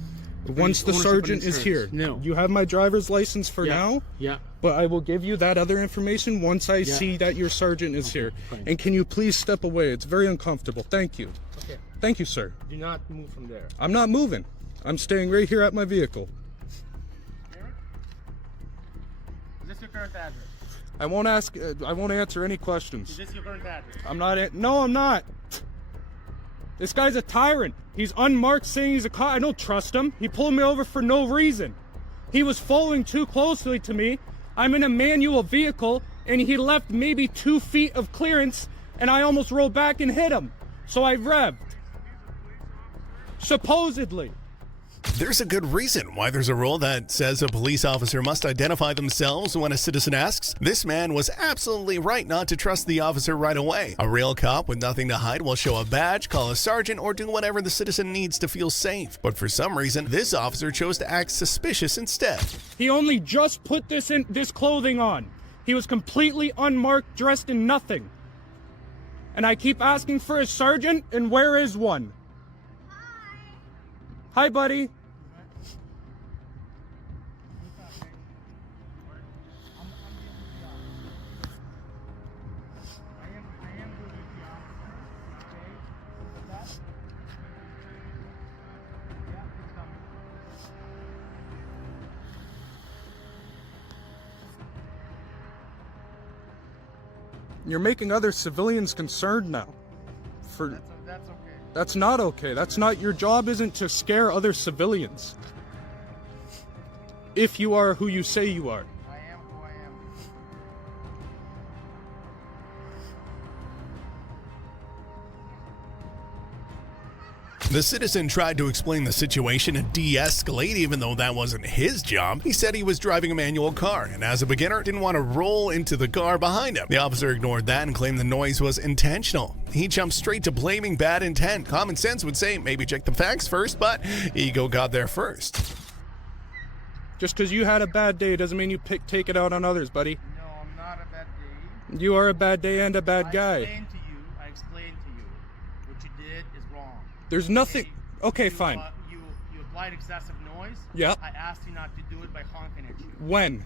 Once the sergeant is here. No. You have my driver's license for now? Yeah. But I will give you that other information once I see that your sergeant is here. Fine. And can you please step away? It's very uncomfortable. Thank you. Okay. Thank you, sir. Do not move from there. I'm not moving. I'm staying right here at my vehicle. Is this your current address? I won't answer any questions. Is this your current address? I'm not. No, I'm not. This guy's a tyrant. He's unmarked saying he's a cop. I don't trust him. He pulled me over for no reason. He was following too closely to me. I'm in a manual vehicle, and he left maybe 2 feet of clearance, and I almost rolled back and hit him. So I revved. Supposedly. There's a good reason why there's a rule that says a police officer must identify themselves when a citizen asks. This man was absolutely right not to trust the officer right away. A real cop with nothing to hide will show a badge, call a sergeant, or do whatever the citizen needs to feel safe. But for some reason, this officer chose to act suspicious instead. He only just put this clothing on. He was completely unmarked, dressed in nothing. And I keep asking for a sergeant, and where is one? Hi, buddy. You're making other civilians concerned now. That's okay. That's not okay. That's not, your job isn't to scare other civilians. If you are who you say you are. I am who I am. The citizen tried to explain the situation and de-escalate, even though that wasn't his job. He said he was driving a manual car, and as a beginner, didn't want to roll into the car behind him. The officer ignored that and claimed the noise was intentional. He jumped straight to blaming bad intent. Common sense would say maybe check the facts first, but ego got there first. Just because you had a bad day doesn't mean you take it out on others, buddy. No, I'm not a bad day. You are a bad day and a bad guy. I explained to you. What you did is wrong. There's nothing. Okay, fine. You applied excessive noise. Yeah. I asked you not to do it by honking at you. When?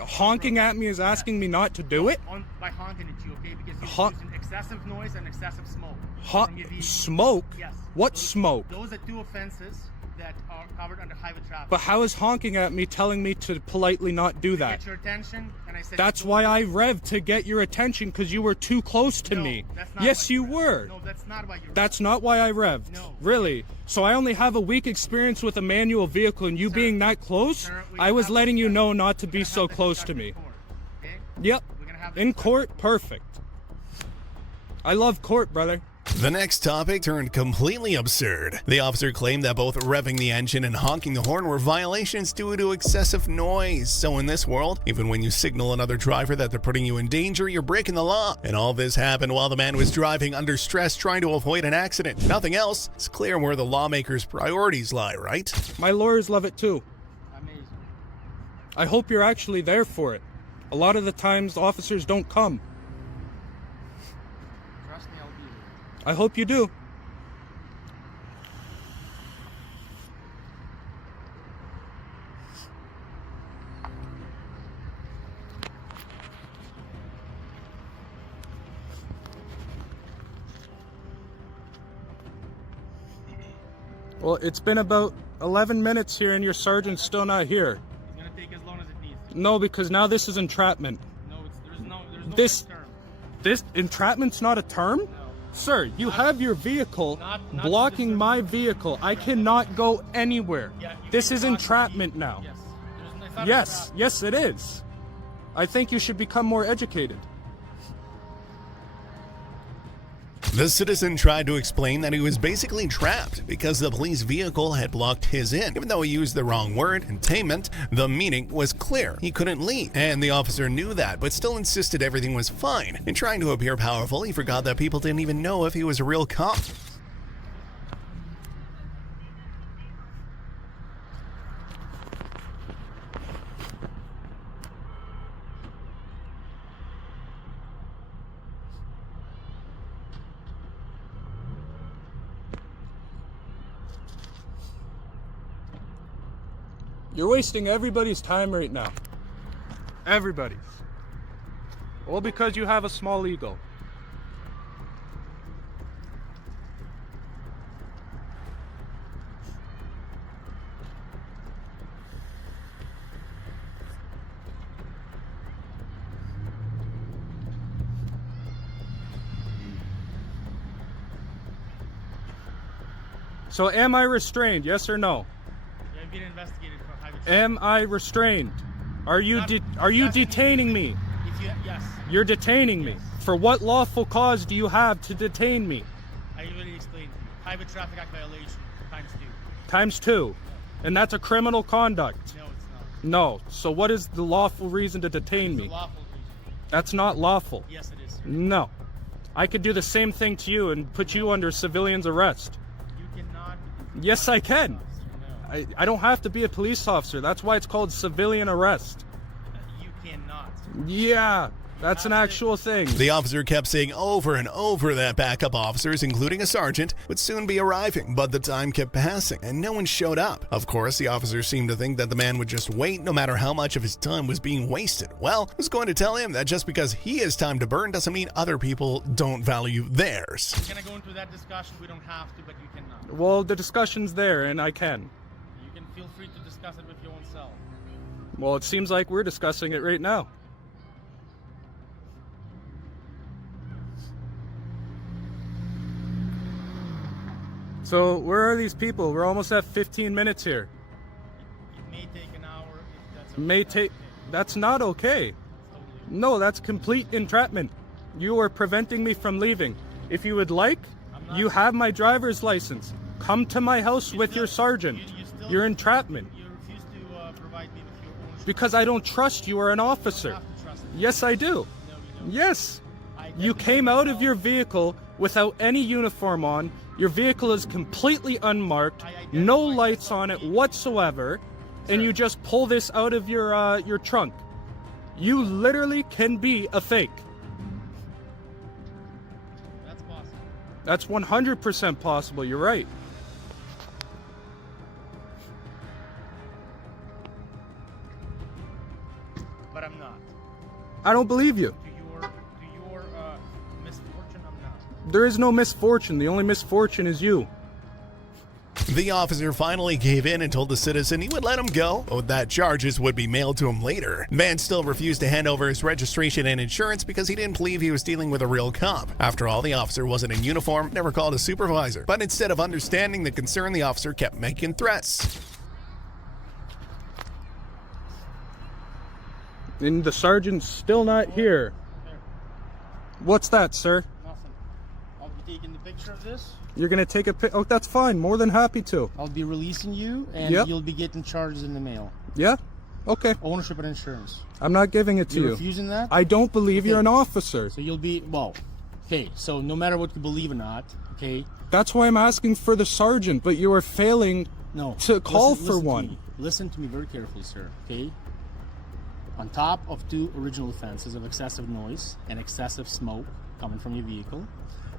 Honking at me is asking me not to do it? By honking at you, okay? Because you're using excessive noise and excessive smoke. Smoke? Yes. What Those, smoke? Those are 2 offenses that are covered under highway traffic. But how is honking at me telling me to politely not do that? Get your attention, and I said that's why I revved, to get your attention, because you were too close to me. That's not yes, why you revved. were. No, that's not why you revved. That's not why I revved. No. Really? So I only have a weak experience with a manual vehicle, and you being that close, I was letting you know not to be so close to me. Okay? Yep. In court, perfect. I love court, brother. The next topic turned completely absurd. The officer claimed that both revving the engine and honking the horn were violations due to excessive noise. So in this world, even when you signal another driver that they're putting you in danger, you're breaking the law. And all this happened while the man was driving under stress trying to avoid an accident. Nothing else. It's clear where the lawmakers' priorities lie, right? My lawyers love it too. Amazing. I hope you're actually there for it. A lot of the times, officers don't come. Trust me, I'll be there. I hope you do. Well, it's been about 11 minutes here and your sergeant's still not here. It's gonna take as long as it needs. No, because now this is entrapment. No, there's no This- term. This entrapment's not a term? No. Sir, you have your vehicle Not blocking this- my vehicle. I cannot go anywhere. Yeah, you This can is block the entrapment vehicle. now. Yes. It's not Yes, yes it is. I think you should become more educated. The citizen tried to explain that he was basically trapped because the police vehicle had blocked his in. Even though he used the wrong word, entainment, the meaning was clear. He couldn't leave, and the officer knew that, but still insisted everything was fine. In trying to appear powerful, he forgot that people didn't even know if he was a real cop. You're wasting everybody's time right now. Everybody's. All because you have a small ego. So am I restrained? Yes or no? You're being investigated for highway traffic. Am I restrained? Are you detaining me? Yes. You're detaining me. For what lawful cause do you have to detain me? I already explained. Highway Traffic Act violation ×2. Times 2. And that's a criminal conduct. No, it's not. No. So what is the lawful reason to detain It's me? a lawful reason. That's not lawful. Yes, it is, sir. No. I could do the same thing to you and put you under civilian's arrest. You cannot. Yes, I can. No. I don't have to be a police officer. That's why it's called civilian arrest. You cannot. Yeah, that's an actual thing. The officer kept saying over and over that backup officers, including a sergeant, would soon be arriving, but the time kept passing and no one showed up. Of course, the officer seemed to think that the man would just wait no matter how much of his time was being wasted. Well, I was going to tell him that just because he has time to burn doesn't mean other people don't value theirs. Can I go into that discussion? We don't have to, but you cannot. Well, the discussion's there and I can. You can feel free to discuss it with your own self. Well, it seems like we're discussing it right now. So, where are these people? We're almost at 15 minutes here. It may take an hour if that's okay. May take... That's not okay. No, that's complete entrapment. You are preventing me from leaving. If you would like, you have my driver's license. Come to my house with your sergeant. You're entrapment. You refuse to provide me with your ownership. Because I don't trust you are an officer. You have to trust me. Yes, I do. No, you don't. Yes. I You definitely came out of don't. your vehicle without any uniform on. Your vehicle is completely unmarked, no lights on it whatsoever, and you just pull this out of your trunk. You literally can be a fake. That's possible. That's 100% possible. You're right. But I'm not. I don't believe you. To your misfortune, I'm not. There is no misfortune. The only misfortune is you. The officer finally gave in and told the citizen he would let him go, but that charges would be mailed to him later. The man still refused to hand over his registration and insurance because he didn't believe he was dealing with a real cop. After all, the officer wasn't in uniform, never called a supervisor. But instead of understanding the concern, the officer kept making threats. And the sergeant's still not here. What's that, sir? Nothing. I'll be taking the picture of this. You're gonna take a pic? Oh, that's fine. More than happy to. I'll be releasing you, and Yep. you'll be getting charges in the mail. Yeah? Okay. Ownership and insurance. I'm not giving it to You're you. refusing that? I don't believe you're an officer. So you'll be, well, okay, so no matter what you believe or not, okay, That's why I'm asking for the sergeant, but you are failing no. to call Listen- for listen to one. me. Listen to me very carefully, sir, okay? On top of 2 original offenses of excessive noise and excessive smoke coming from your vehicle,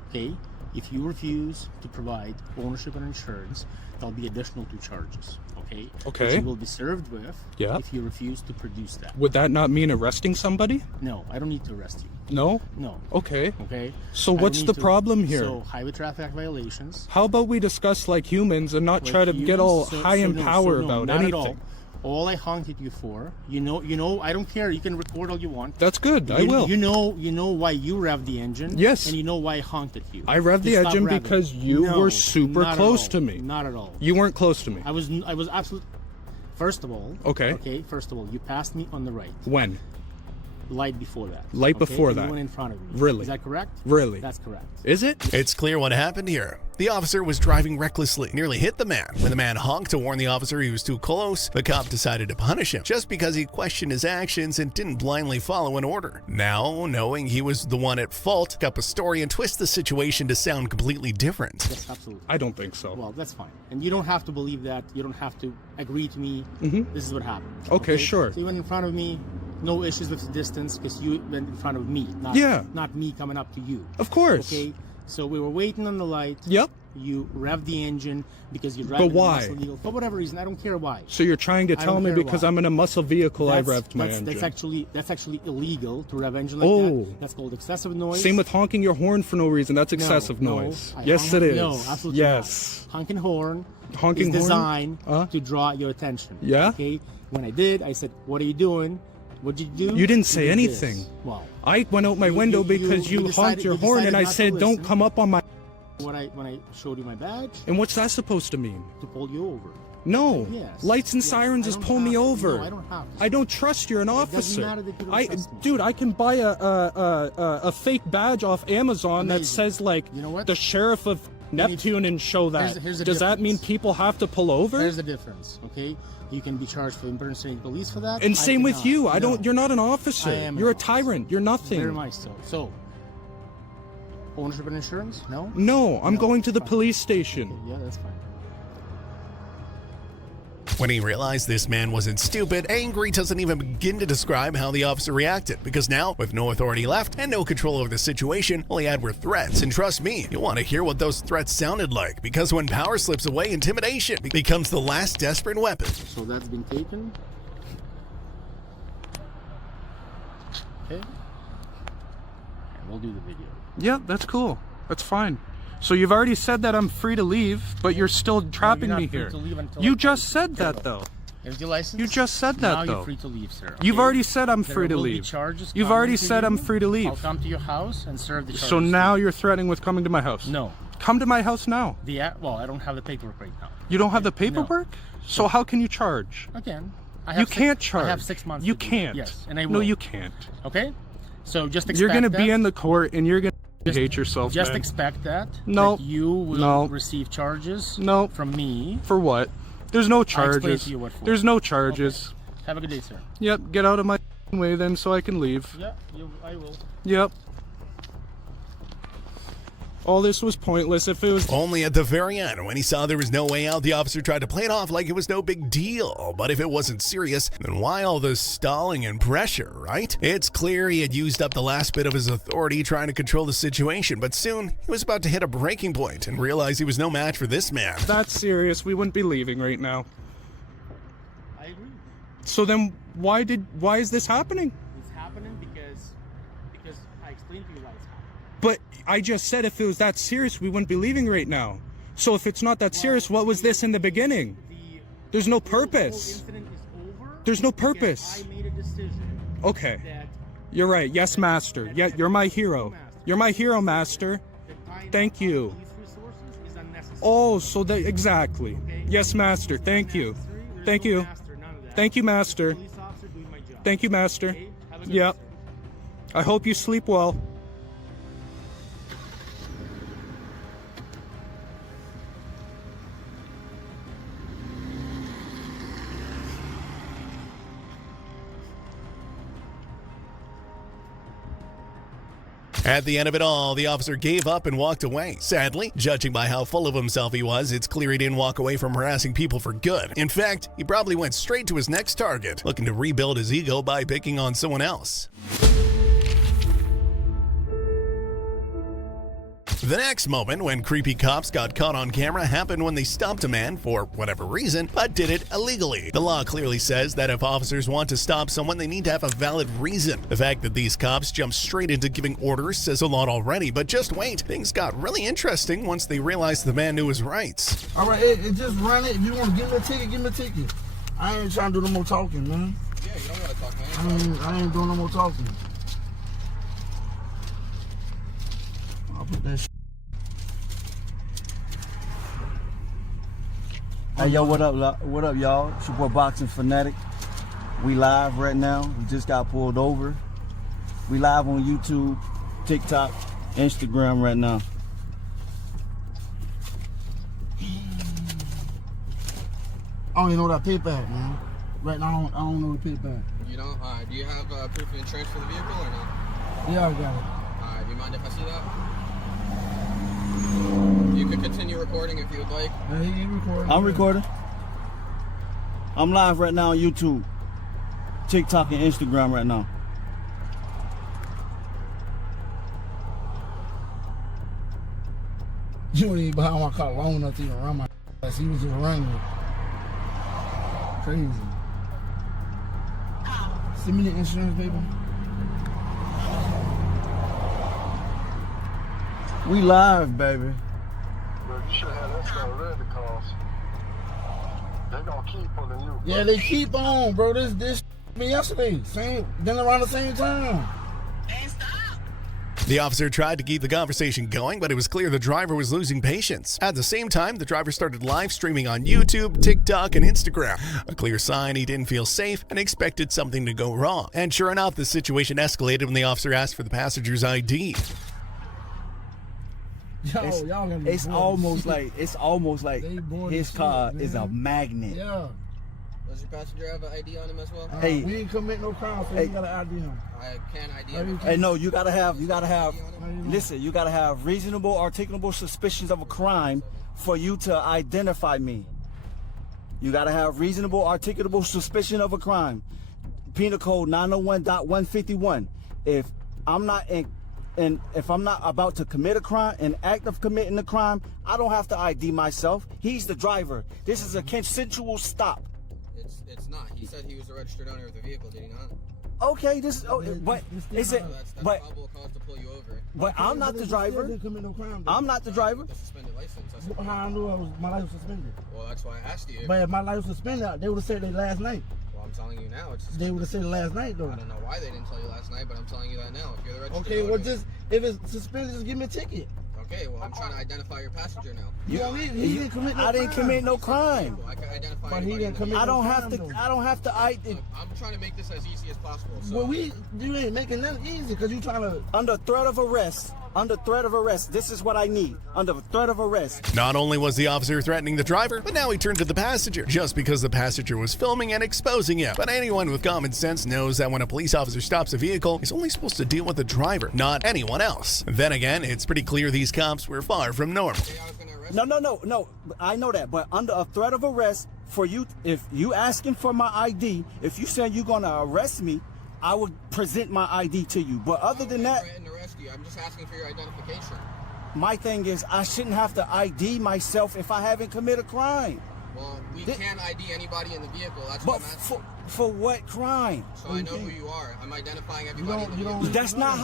okay, if you refuse to provide ownership and insurance, there'll be additional 2 charges, okay? Okay. Which you will be served with Yeah. if you refuse to produce that. Would that not mean arresting somebody? No, I don't need to arrest you. No? No. Okay. Okay? So I don't what's need the to- problem here? So, highway traffic act violations. How about we discuss like humans and not try to Like get all humans, high in no, power no, about not at all. anything? All I honked at you for, you know, I don't care. You can record all you want. That's good. I You- will. You know why you revved the engine. Yes. And you know why I honked at you. I revved the Just stop engine revving. because you No, were super not at close all. to me. Not at all. You weren't close to me. I was absolutely. First of all. Okay. Okay. First of all, you passed me on the right. When? Light before that. Light okay? before And that. You went in front of me. Really? Is that correct? Really? That's correct. Is it? It's clear what happened here. The officer was driving recklessly, nearly hit the man. When the man honked to warn the officer he was too close, the cop decided to punish him just because he questioned his actions and didn't blindly follow an order. Now, knowing he was the one at fault, pick up a story and twist the situation to sound completely different. Yes, absolutely. I don't think so. Well, that's fine. And you don't have to believe that. You don't have to agree to me. This is what happened. Okay, sure. So you went in front of me. No issues with the distance because you went in front of me. Not, Yeah. Not me coming up to you. Of course. Okay. So we were waiting on the light. Yep. You revved the engine because you're driving. But why? a muscle vehicle. For whatever reason, I don't care why. So you're trying to I tell don't me care because why. I'm in a muscle vehicle, I revved my engine. That's actually illegal to rev engine like Oh. that. That's called excessive noise. Same with honking your horn for no reason. That's No, excessive no, noise. I Yes, honk- it is. No, absolutely Yes. not. Honking horn Honking is horn? designed to draw your attention. Yeah? Okay. When I did, I said, "What are you doing?" What did you do? You didn't say did anything. this. Well, I went out my window because you honked decided- your you horn and decided I not to said, don't listen. come up on my... when I showed you my badge And what's that supposed to mean? to pull you over. No. Yes. Lights and Yes. sirens I is don't pull me have to. over. No, I don't have to. I don't trust you're an doesn't officer. matter that you don't trust me. Dude, I can buy a fake badge off Amazon that Amazing. says like You know what? the sheriff of Neptune and show that. Here's the Does that mean difference. people have to pull over? There's the difference, okay? You can be charged for impersonating police for that. And I same with cannot. you. No. You're not an officer. I am an You're a officer. tyrant. You're nothing. Very much so. So, ownership and insurance? No? No, I'm No, going to the fine. police station. Yeah, that's fine. When he realized this man wasn't stupid, Angry doesn't even begin to describe how the officer reacted, because now, with no authority left and no control over the situation, all he had were threats. And trust me, you'll want to hear what those threats sounded like, because when power slips away, intimidation becomes the last desperate weapon. So that's been taken. Okay. And we'll do the video. Yeah, that's cool. That's fine. So you've already said that I'm free to leave, but you're still trapping you're not me free here. to leave until You I just tell said you. that though. Here's your license. You just said that, now though. You're free to leave, sir. You've okay? already said I'm There free to will be leave. charges You've coming already to said you. I'm free to leave. I'll come to your house and serve the charges. So now to you. you're threatening with coming to my house? No. Come to my house now. Well, I don't have the paperwork right now. You don't have the paperwork? So how can you charge? Again, You can't charge. I have 6 months. You to do it. can't. Yes, and I will. No, you can't. Okay. So just expect You're gonna that. be in the court and you're gonna Just- hate yourself, Just man. expect that. No. That you will No. receive charges. No. From me. For what? There's no explain charges. to you what for. There's no charges. Have a good day, sir. Yep, get out of my way then so I can leave. Yeah, I will. Yep. All this was pointless if it was... Only at the very end, when he saw there was no way out, the officer tried to play it off like it was no big deal. But if it wasn't serious, then why all the stalling and pressure, right? It's clear he had used up the last bit of his authority trying to control the situation, but soon he was about to hit a breaking point and realize he was no match for this man. If that's serious, we wouldn't be leaving right now. I agree. So then why is this happening? It's happening because I explained to you why it's happening. But I just said if it was that serious, we wouldn't be leaving right now. So if it's not that serious, what was this in the beginning? There's no The whole purpose. incident is over. There's no because purpose. I made a decision Okay. that You're right. Yes, master. Yeah, you're my hero. You're my hero, master. the time Thank you. police resources is unnecessary. Oh, so that exactly. Okay? Yes, master. Thank you. There's Thank no you. master, none of that. Thank you, Just a master. police officer doing my job. Thank you, master. Okay? Have a good Yep. day, sir. I hope you sleep well. At the end of it all, the officer gave up and walked away. Sadly, judging by how full of himself he was, it's clear he didn't walk away from harassing people for good. In fact, he probably went straight to his next target, looking to rebuild his ego by picking on someone else. The next moment when creepy cops got caught on camera happened when they stopped a man for whatever reason, but did it illegally. The law clearly says that if officers want to stop someone, they need to have a valid reason. The fact that these cops jumped straight into giving orders says a lot already, but just wait. Things got really interesting once they realized the man knew his rights. All right, it just run it. If you want to give me a ticket, give me a ticket. I ain't trying to do no more talking, man. Yeah, you don't gotta talk, man. I ain't doing no more talking. I'll put that shit. Hey, yo, what up, y'all? It's your boy Boxing Fanatic. We live right now. We just got pulled over. We live on YouTube, TikTok, Instagram right now. I don't even know that paper at, man. Right now, I don't know the paper at. You don't? Alright, do you have proof of insurance for the vehicle or not? Yeah, I got it. Alright, do you mind if I see that? You could continue recording if you would like. Yeah, he recording. I'm recording. I'm live right now on YouTube, TikTok, and Instagram right now. You ain't even behind my car long enough to even run my ass. He was just running. Crazy. Send me the insurance paper. We live, baby. Bro, you should have that stuff ready to cause. They gonna keep pulling you. Yeah, they keep on, bro. This me yesterday. Same, then around the same time. The officer tried to keep the conversation going, but it was clear the driver was losing patience. At the same time, the driver started live streaming on YouTube, TikTok, and Instagram. A clear sign he didn't feel safe and expected something to go wrong. And sure enough, the situation escalated when the officer asked for the passenger's ID. It's almost like his car is a magnet. Yeah. Does your passenger have an ID on him as well? Hey, we ain't commit no crime, so you gotta ID him. I can't ID him. Hey, no, you gotta have. Listen, you gotta have reasonable, articulable suspicions of a crime for you to identify me. You gotta have reasonable, articulable suspicion of a crime. Penal Code 901.151. If I'm not about to commit a crime, an act of committing a crime, I don't have to ID myself. He's the driver. This is a consensual stop. It's not. He said he was the registered owner of the vehicle, did he not? Okay, this. But is it? That's But probable cause to pull you over. but I'm not the driver. I'm not the driver. The suspended license. That's How I knew my life was suspended? well, that's why I asked you. But if my life was suspended, they would have said that last night. Well, I'm telling you now. It's They would have said it last night, though. I don't know why they didn't tell you last night, but I'm telling you that now. If you're the registered Okay, owner, well, just if it's suspended, just give me a ticket. okay. Well, I'm trying to identify your passenger now. He didn't commit no I didn't commit no crime. Well, I can identify But he anybody didn't in the commit vehicle. I don't no have to. crime, I don't have to. Look, I'm trying to make this as easy as possible. So Well, you ain't making nothing easy because you trying to. Under threat of arrest. Under threat of arrest. This is what I need. Under threat of arrest. Not only was the officer threatening the driver, but now he turned to the passenger, just because the passenger was filming and exposing him. But anyone with common sense knows that when a police officer stops a vehicle, he's only supposed to deal with the driver, not anyone else. Then again, it's pretty clear these cops were far from normal. No. I know that. But under a threat of arrest, for you, if you asking for my ID, if you saying you're gonna arrest me, I would present my ID to you. But other than that, I'm just asking for your identification. my thing is I shouldn't have to ID myself if I haven't committed a crime. Well, we can't ID anybody in the vehicle. That's But what I'm asking. for what crime? So I know who you are. I'm identifying everybody in the vehicle. That's not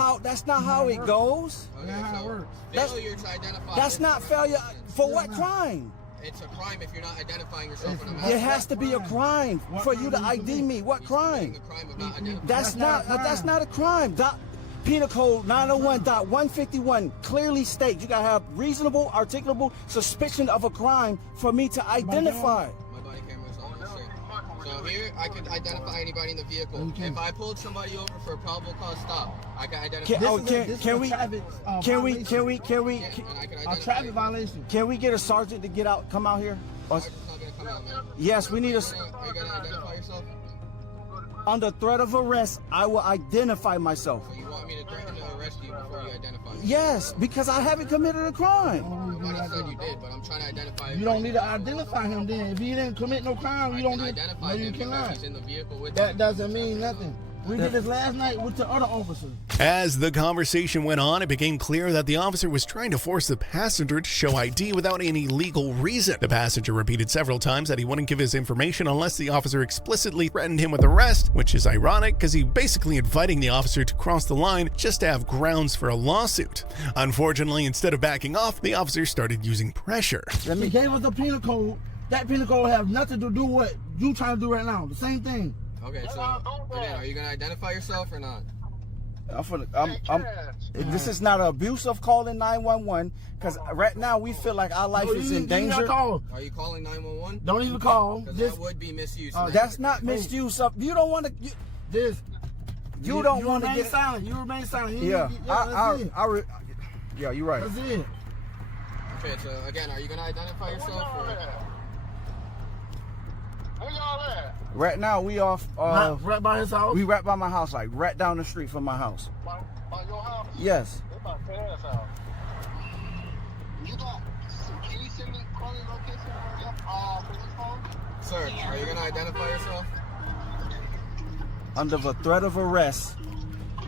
how it goes. Okay, how it so works. failure to identify. That's not failure. For what crime? It's a crime if you're not identifying yourself. It has to be a crime for you to ID me. What crime? The crime of not identifying. That's not a crime. Penal Code 901.151 clearly states you gotta have reasonable, articulable suspicion of a crime for me to identify. My body camera's on this thing. So here, I could identify anybody in the vehicle. If I pulled somebody over for a probable cause stop, I can identify. A traffic violation. Can we get a sergeant to come out here? Yes, we need a. Are you gonna identify yourself? Under threat of arrest, I will identify myself. So you want me to threaten to arrest you before you identify yourself? Yes, because I haven't committed a crime. Nobody said you did, but I'm trying to identify. You don't need to identify him then. If he didn't commit no crime, you don't need to identify him because cannot. he's in the vehicle with That him. doesn't mean nothing. We did this last night with the other officer. As the conversation went on, it became clear that the officer was trying to force the passenger to show ID without any legal reason. The passenger repeated several times that he wouldn't give his information unless the officer explicitly threatened him with arrest, which is ironic because he's basically inviting the officer to cross the line just to have grounds for a lawsuit. Unfortunately, instead of backing off, the officer started using pressure. He gave us the penal code. That penal code has nothing to do with what you trying to do right now. The same thing. Okay, so again, are you gonna identify yourself or not? This is not an abuse of calling 911 because right now we feel like our life is in danger. Call. Are you calling 911? Don't even call. That would be misuse. That's not misuse of. You don't want to. You don't want to get silent. You remain silent. Yeah, yeah, you're right. That's it. Okay, so again, are you gonna identify yourself? Where y'all at? Right now we off. Right by his house. We right by my house, like right down the street from my house. By your house? Yes. They about to tear us out. Can you send me calling location on your police phone? Sir, are you gonna identify yourself? Under the threat of arrest.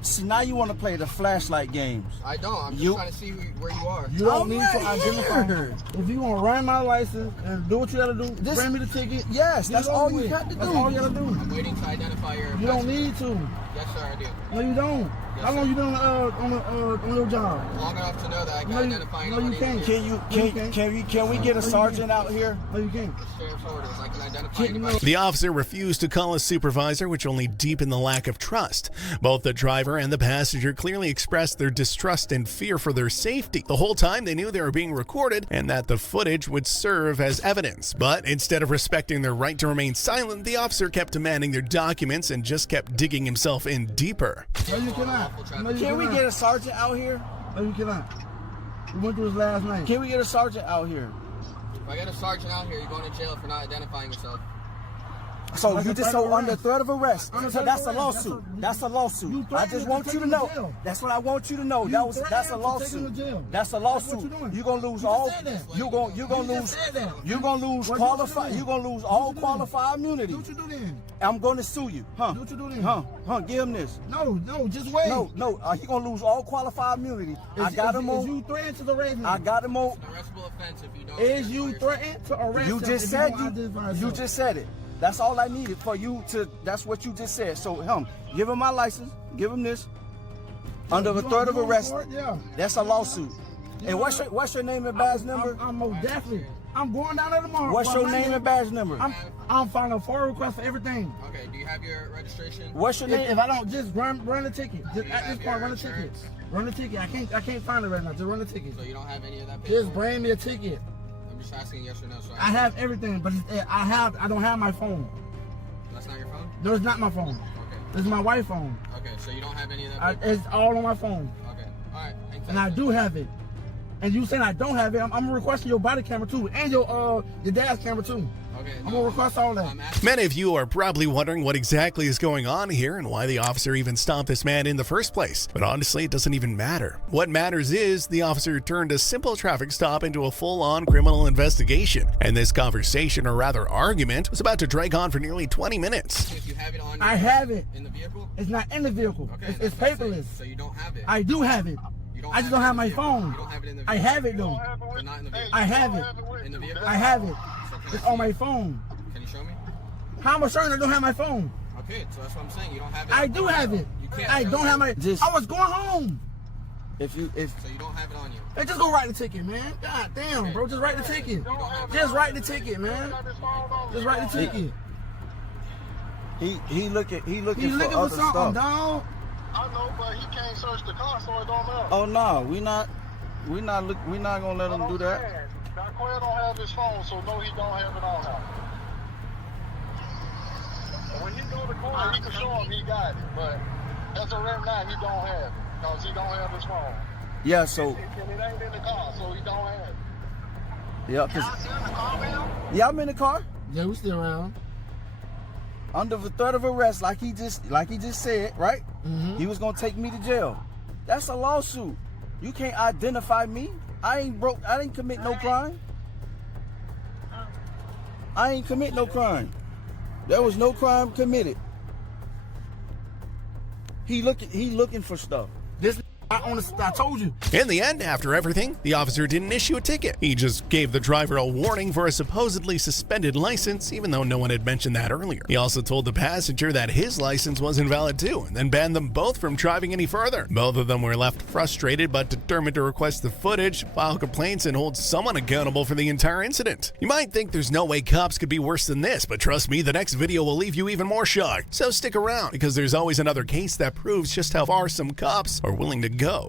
See, now you want to play the flashlight games. I don't. I'm just trying to see where you are. You don't need to identify her. If you want to run my license and do what you got to do, bring me the ticket. Yes, that's all you got to do. That's all you got to do. I'm waiting to identify your. You don't need to. Yes, sir, I do. No, you don't. How long you been on your job? Long enough to know that I can identify no, anybody. you can't. Can we get a sergeant out here? No, you can't. Sheriff's orders. I can identify anybody. The officer refused to call his supervisor, which only deepened the lack of trust. Both the driver and the passenger clearly expressed their distrust and fear for their safety. The whole time they knew they were being recorded and that the footage would serve as evidence. But instead of respecting their right to remain silent, the officer kept demanding their documents and just kept digging himself in deeper. No, you cannot. No, you Can we cannot. get a sergeant out here? No, you cannot. We went through this last night. Can we get a sergeant out here? If I get a sergeant out here, you're going to jail for not identifying yourself. So you just so under threat of arrest. So that's a lawsuit. That's a lawsuit. I just want you to know. That's what I want you to know. That's a lawsuit. That's a lawsuit. You're gonna lose all. You're gonna lose qualified. You're gonna lose all qualified immunity. Do what you do then. I'm gonna sue you. Huh? Do what you do then. Huh? Give him this. No, just wait. No. He gonna lose all qualified immunity. I got him on. Is you threatened to arrest him? I got him on. It's an arrestable offense if you don't. Is you threatened to arrest him? You just said you just said it. That's all I needed for you to. That's what you just said. So give him my license. Give him this. Under the threat of arrest. Yeah. That's a lawsuit. And what's your name and badge number? I'm most definitely. I'm going down there tomorrow. What's your name and badge number? I'm filing a FOIA request for everything. Okay, do you have your registration? What's your name? If I don't, just run the ticket. Just at this point, run the ticket. insurance? Run the ticket. I can't find it right now. Just run the ticket. So you don't have any of that paperwork? Just bring me a ticket. I'm just asking yes or no. So I have everything, but I don't have my phone. That's not your phone? No, it's not my phone. Okay. This is my wife's phone. Okay, so you don't have any of that paperwork? It's all on my phone. Okay, all right. And I do have it. And you saying I don't have it, I'm requesting your body camera too, and your dad's camera too. Okay. I'm gonna request all that. Many of you are probably wondering what exactly is going on here and why the officer even stopped this man in the first place. But honestly, it doesn't even matter. What matters is the officer turned a simple traffic stop into a full-on criminal investigation. And this conversation, or rather argument, was about to drag on for nearly 20 minutes. If you have it on I have it. in the vehicle? It's not in the vehicle. Okay, It's paperless. So you don't have it? I do have it. I just don't have my phone. You don't have it in the vehicle? I have it though. But not in the vehicle? I have it. In the vehicle? I have it. So can It's I on see my it? phone. Can you show me? How am I certain I don't have my phone? Okay, so that's what I'm saying. You don't have it. I do have it. You can't. I don't have my. Just- I was going home. If So you don't have it on you. Hey, just go write the ticket, man. God damn, bro. Just write the ticket. Just write the ticket, man. Just write the ticket. he looking He's for looking for other something, stuff. dog. I know, but he can't search the car, so it don't matter. Oh no, we not gonna let him do that. Now, Quail don't have his phone, so no, he don't have it on him. And when he go to court, he can show him he got it, but as of right now, he don't have it, because he don't have his phone. Yeah, so And it ain't in the car, so he don't have it. yeah, 'cause- yeah, I'm in the car Yeah, we still around. under the threat of arrest, like he just said, right? Mm-hmm. He was gonna take me to jail. That's a lawsuit. You can't identify me. I didn't commit no crime. I ain't commit no crime. There was no crime committed. He looking for stuff. This I told you. In the end, after everything, the officer didn't issue a ticket. He just gave the driver a warning for a supposedly suspended license, even though no one had mentioned that earlier. He also told the passenger that his license was invalid too, and then banned them both from driving any further. Both of them were left frustrated but determined to request the footage, file complaints, and hold someone accountable for the entire incident. You might think there's no way cops could be worse than this, but trust me, the next video will leave you even more shocked. So stick around, because there's always another case that proves just how far some cops are willing to go.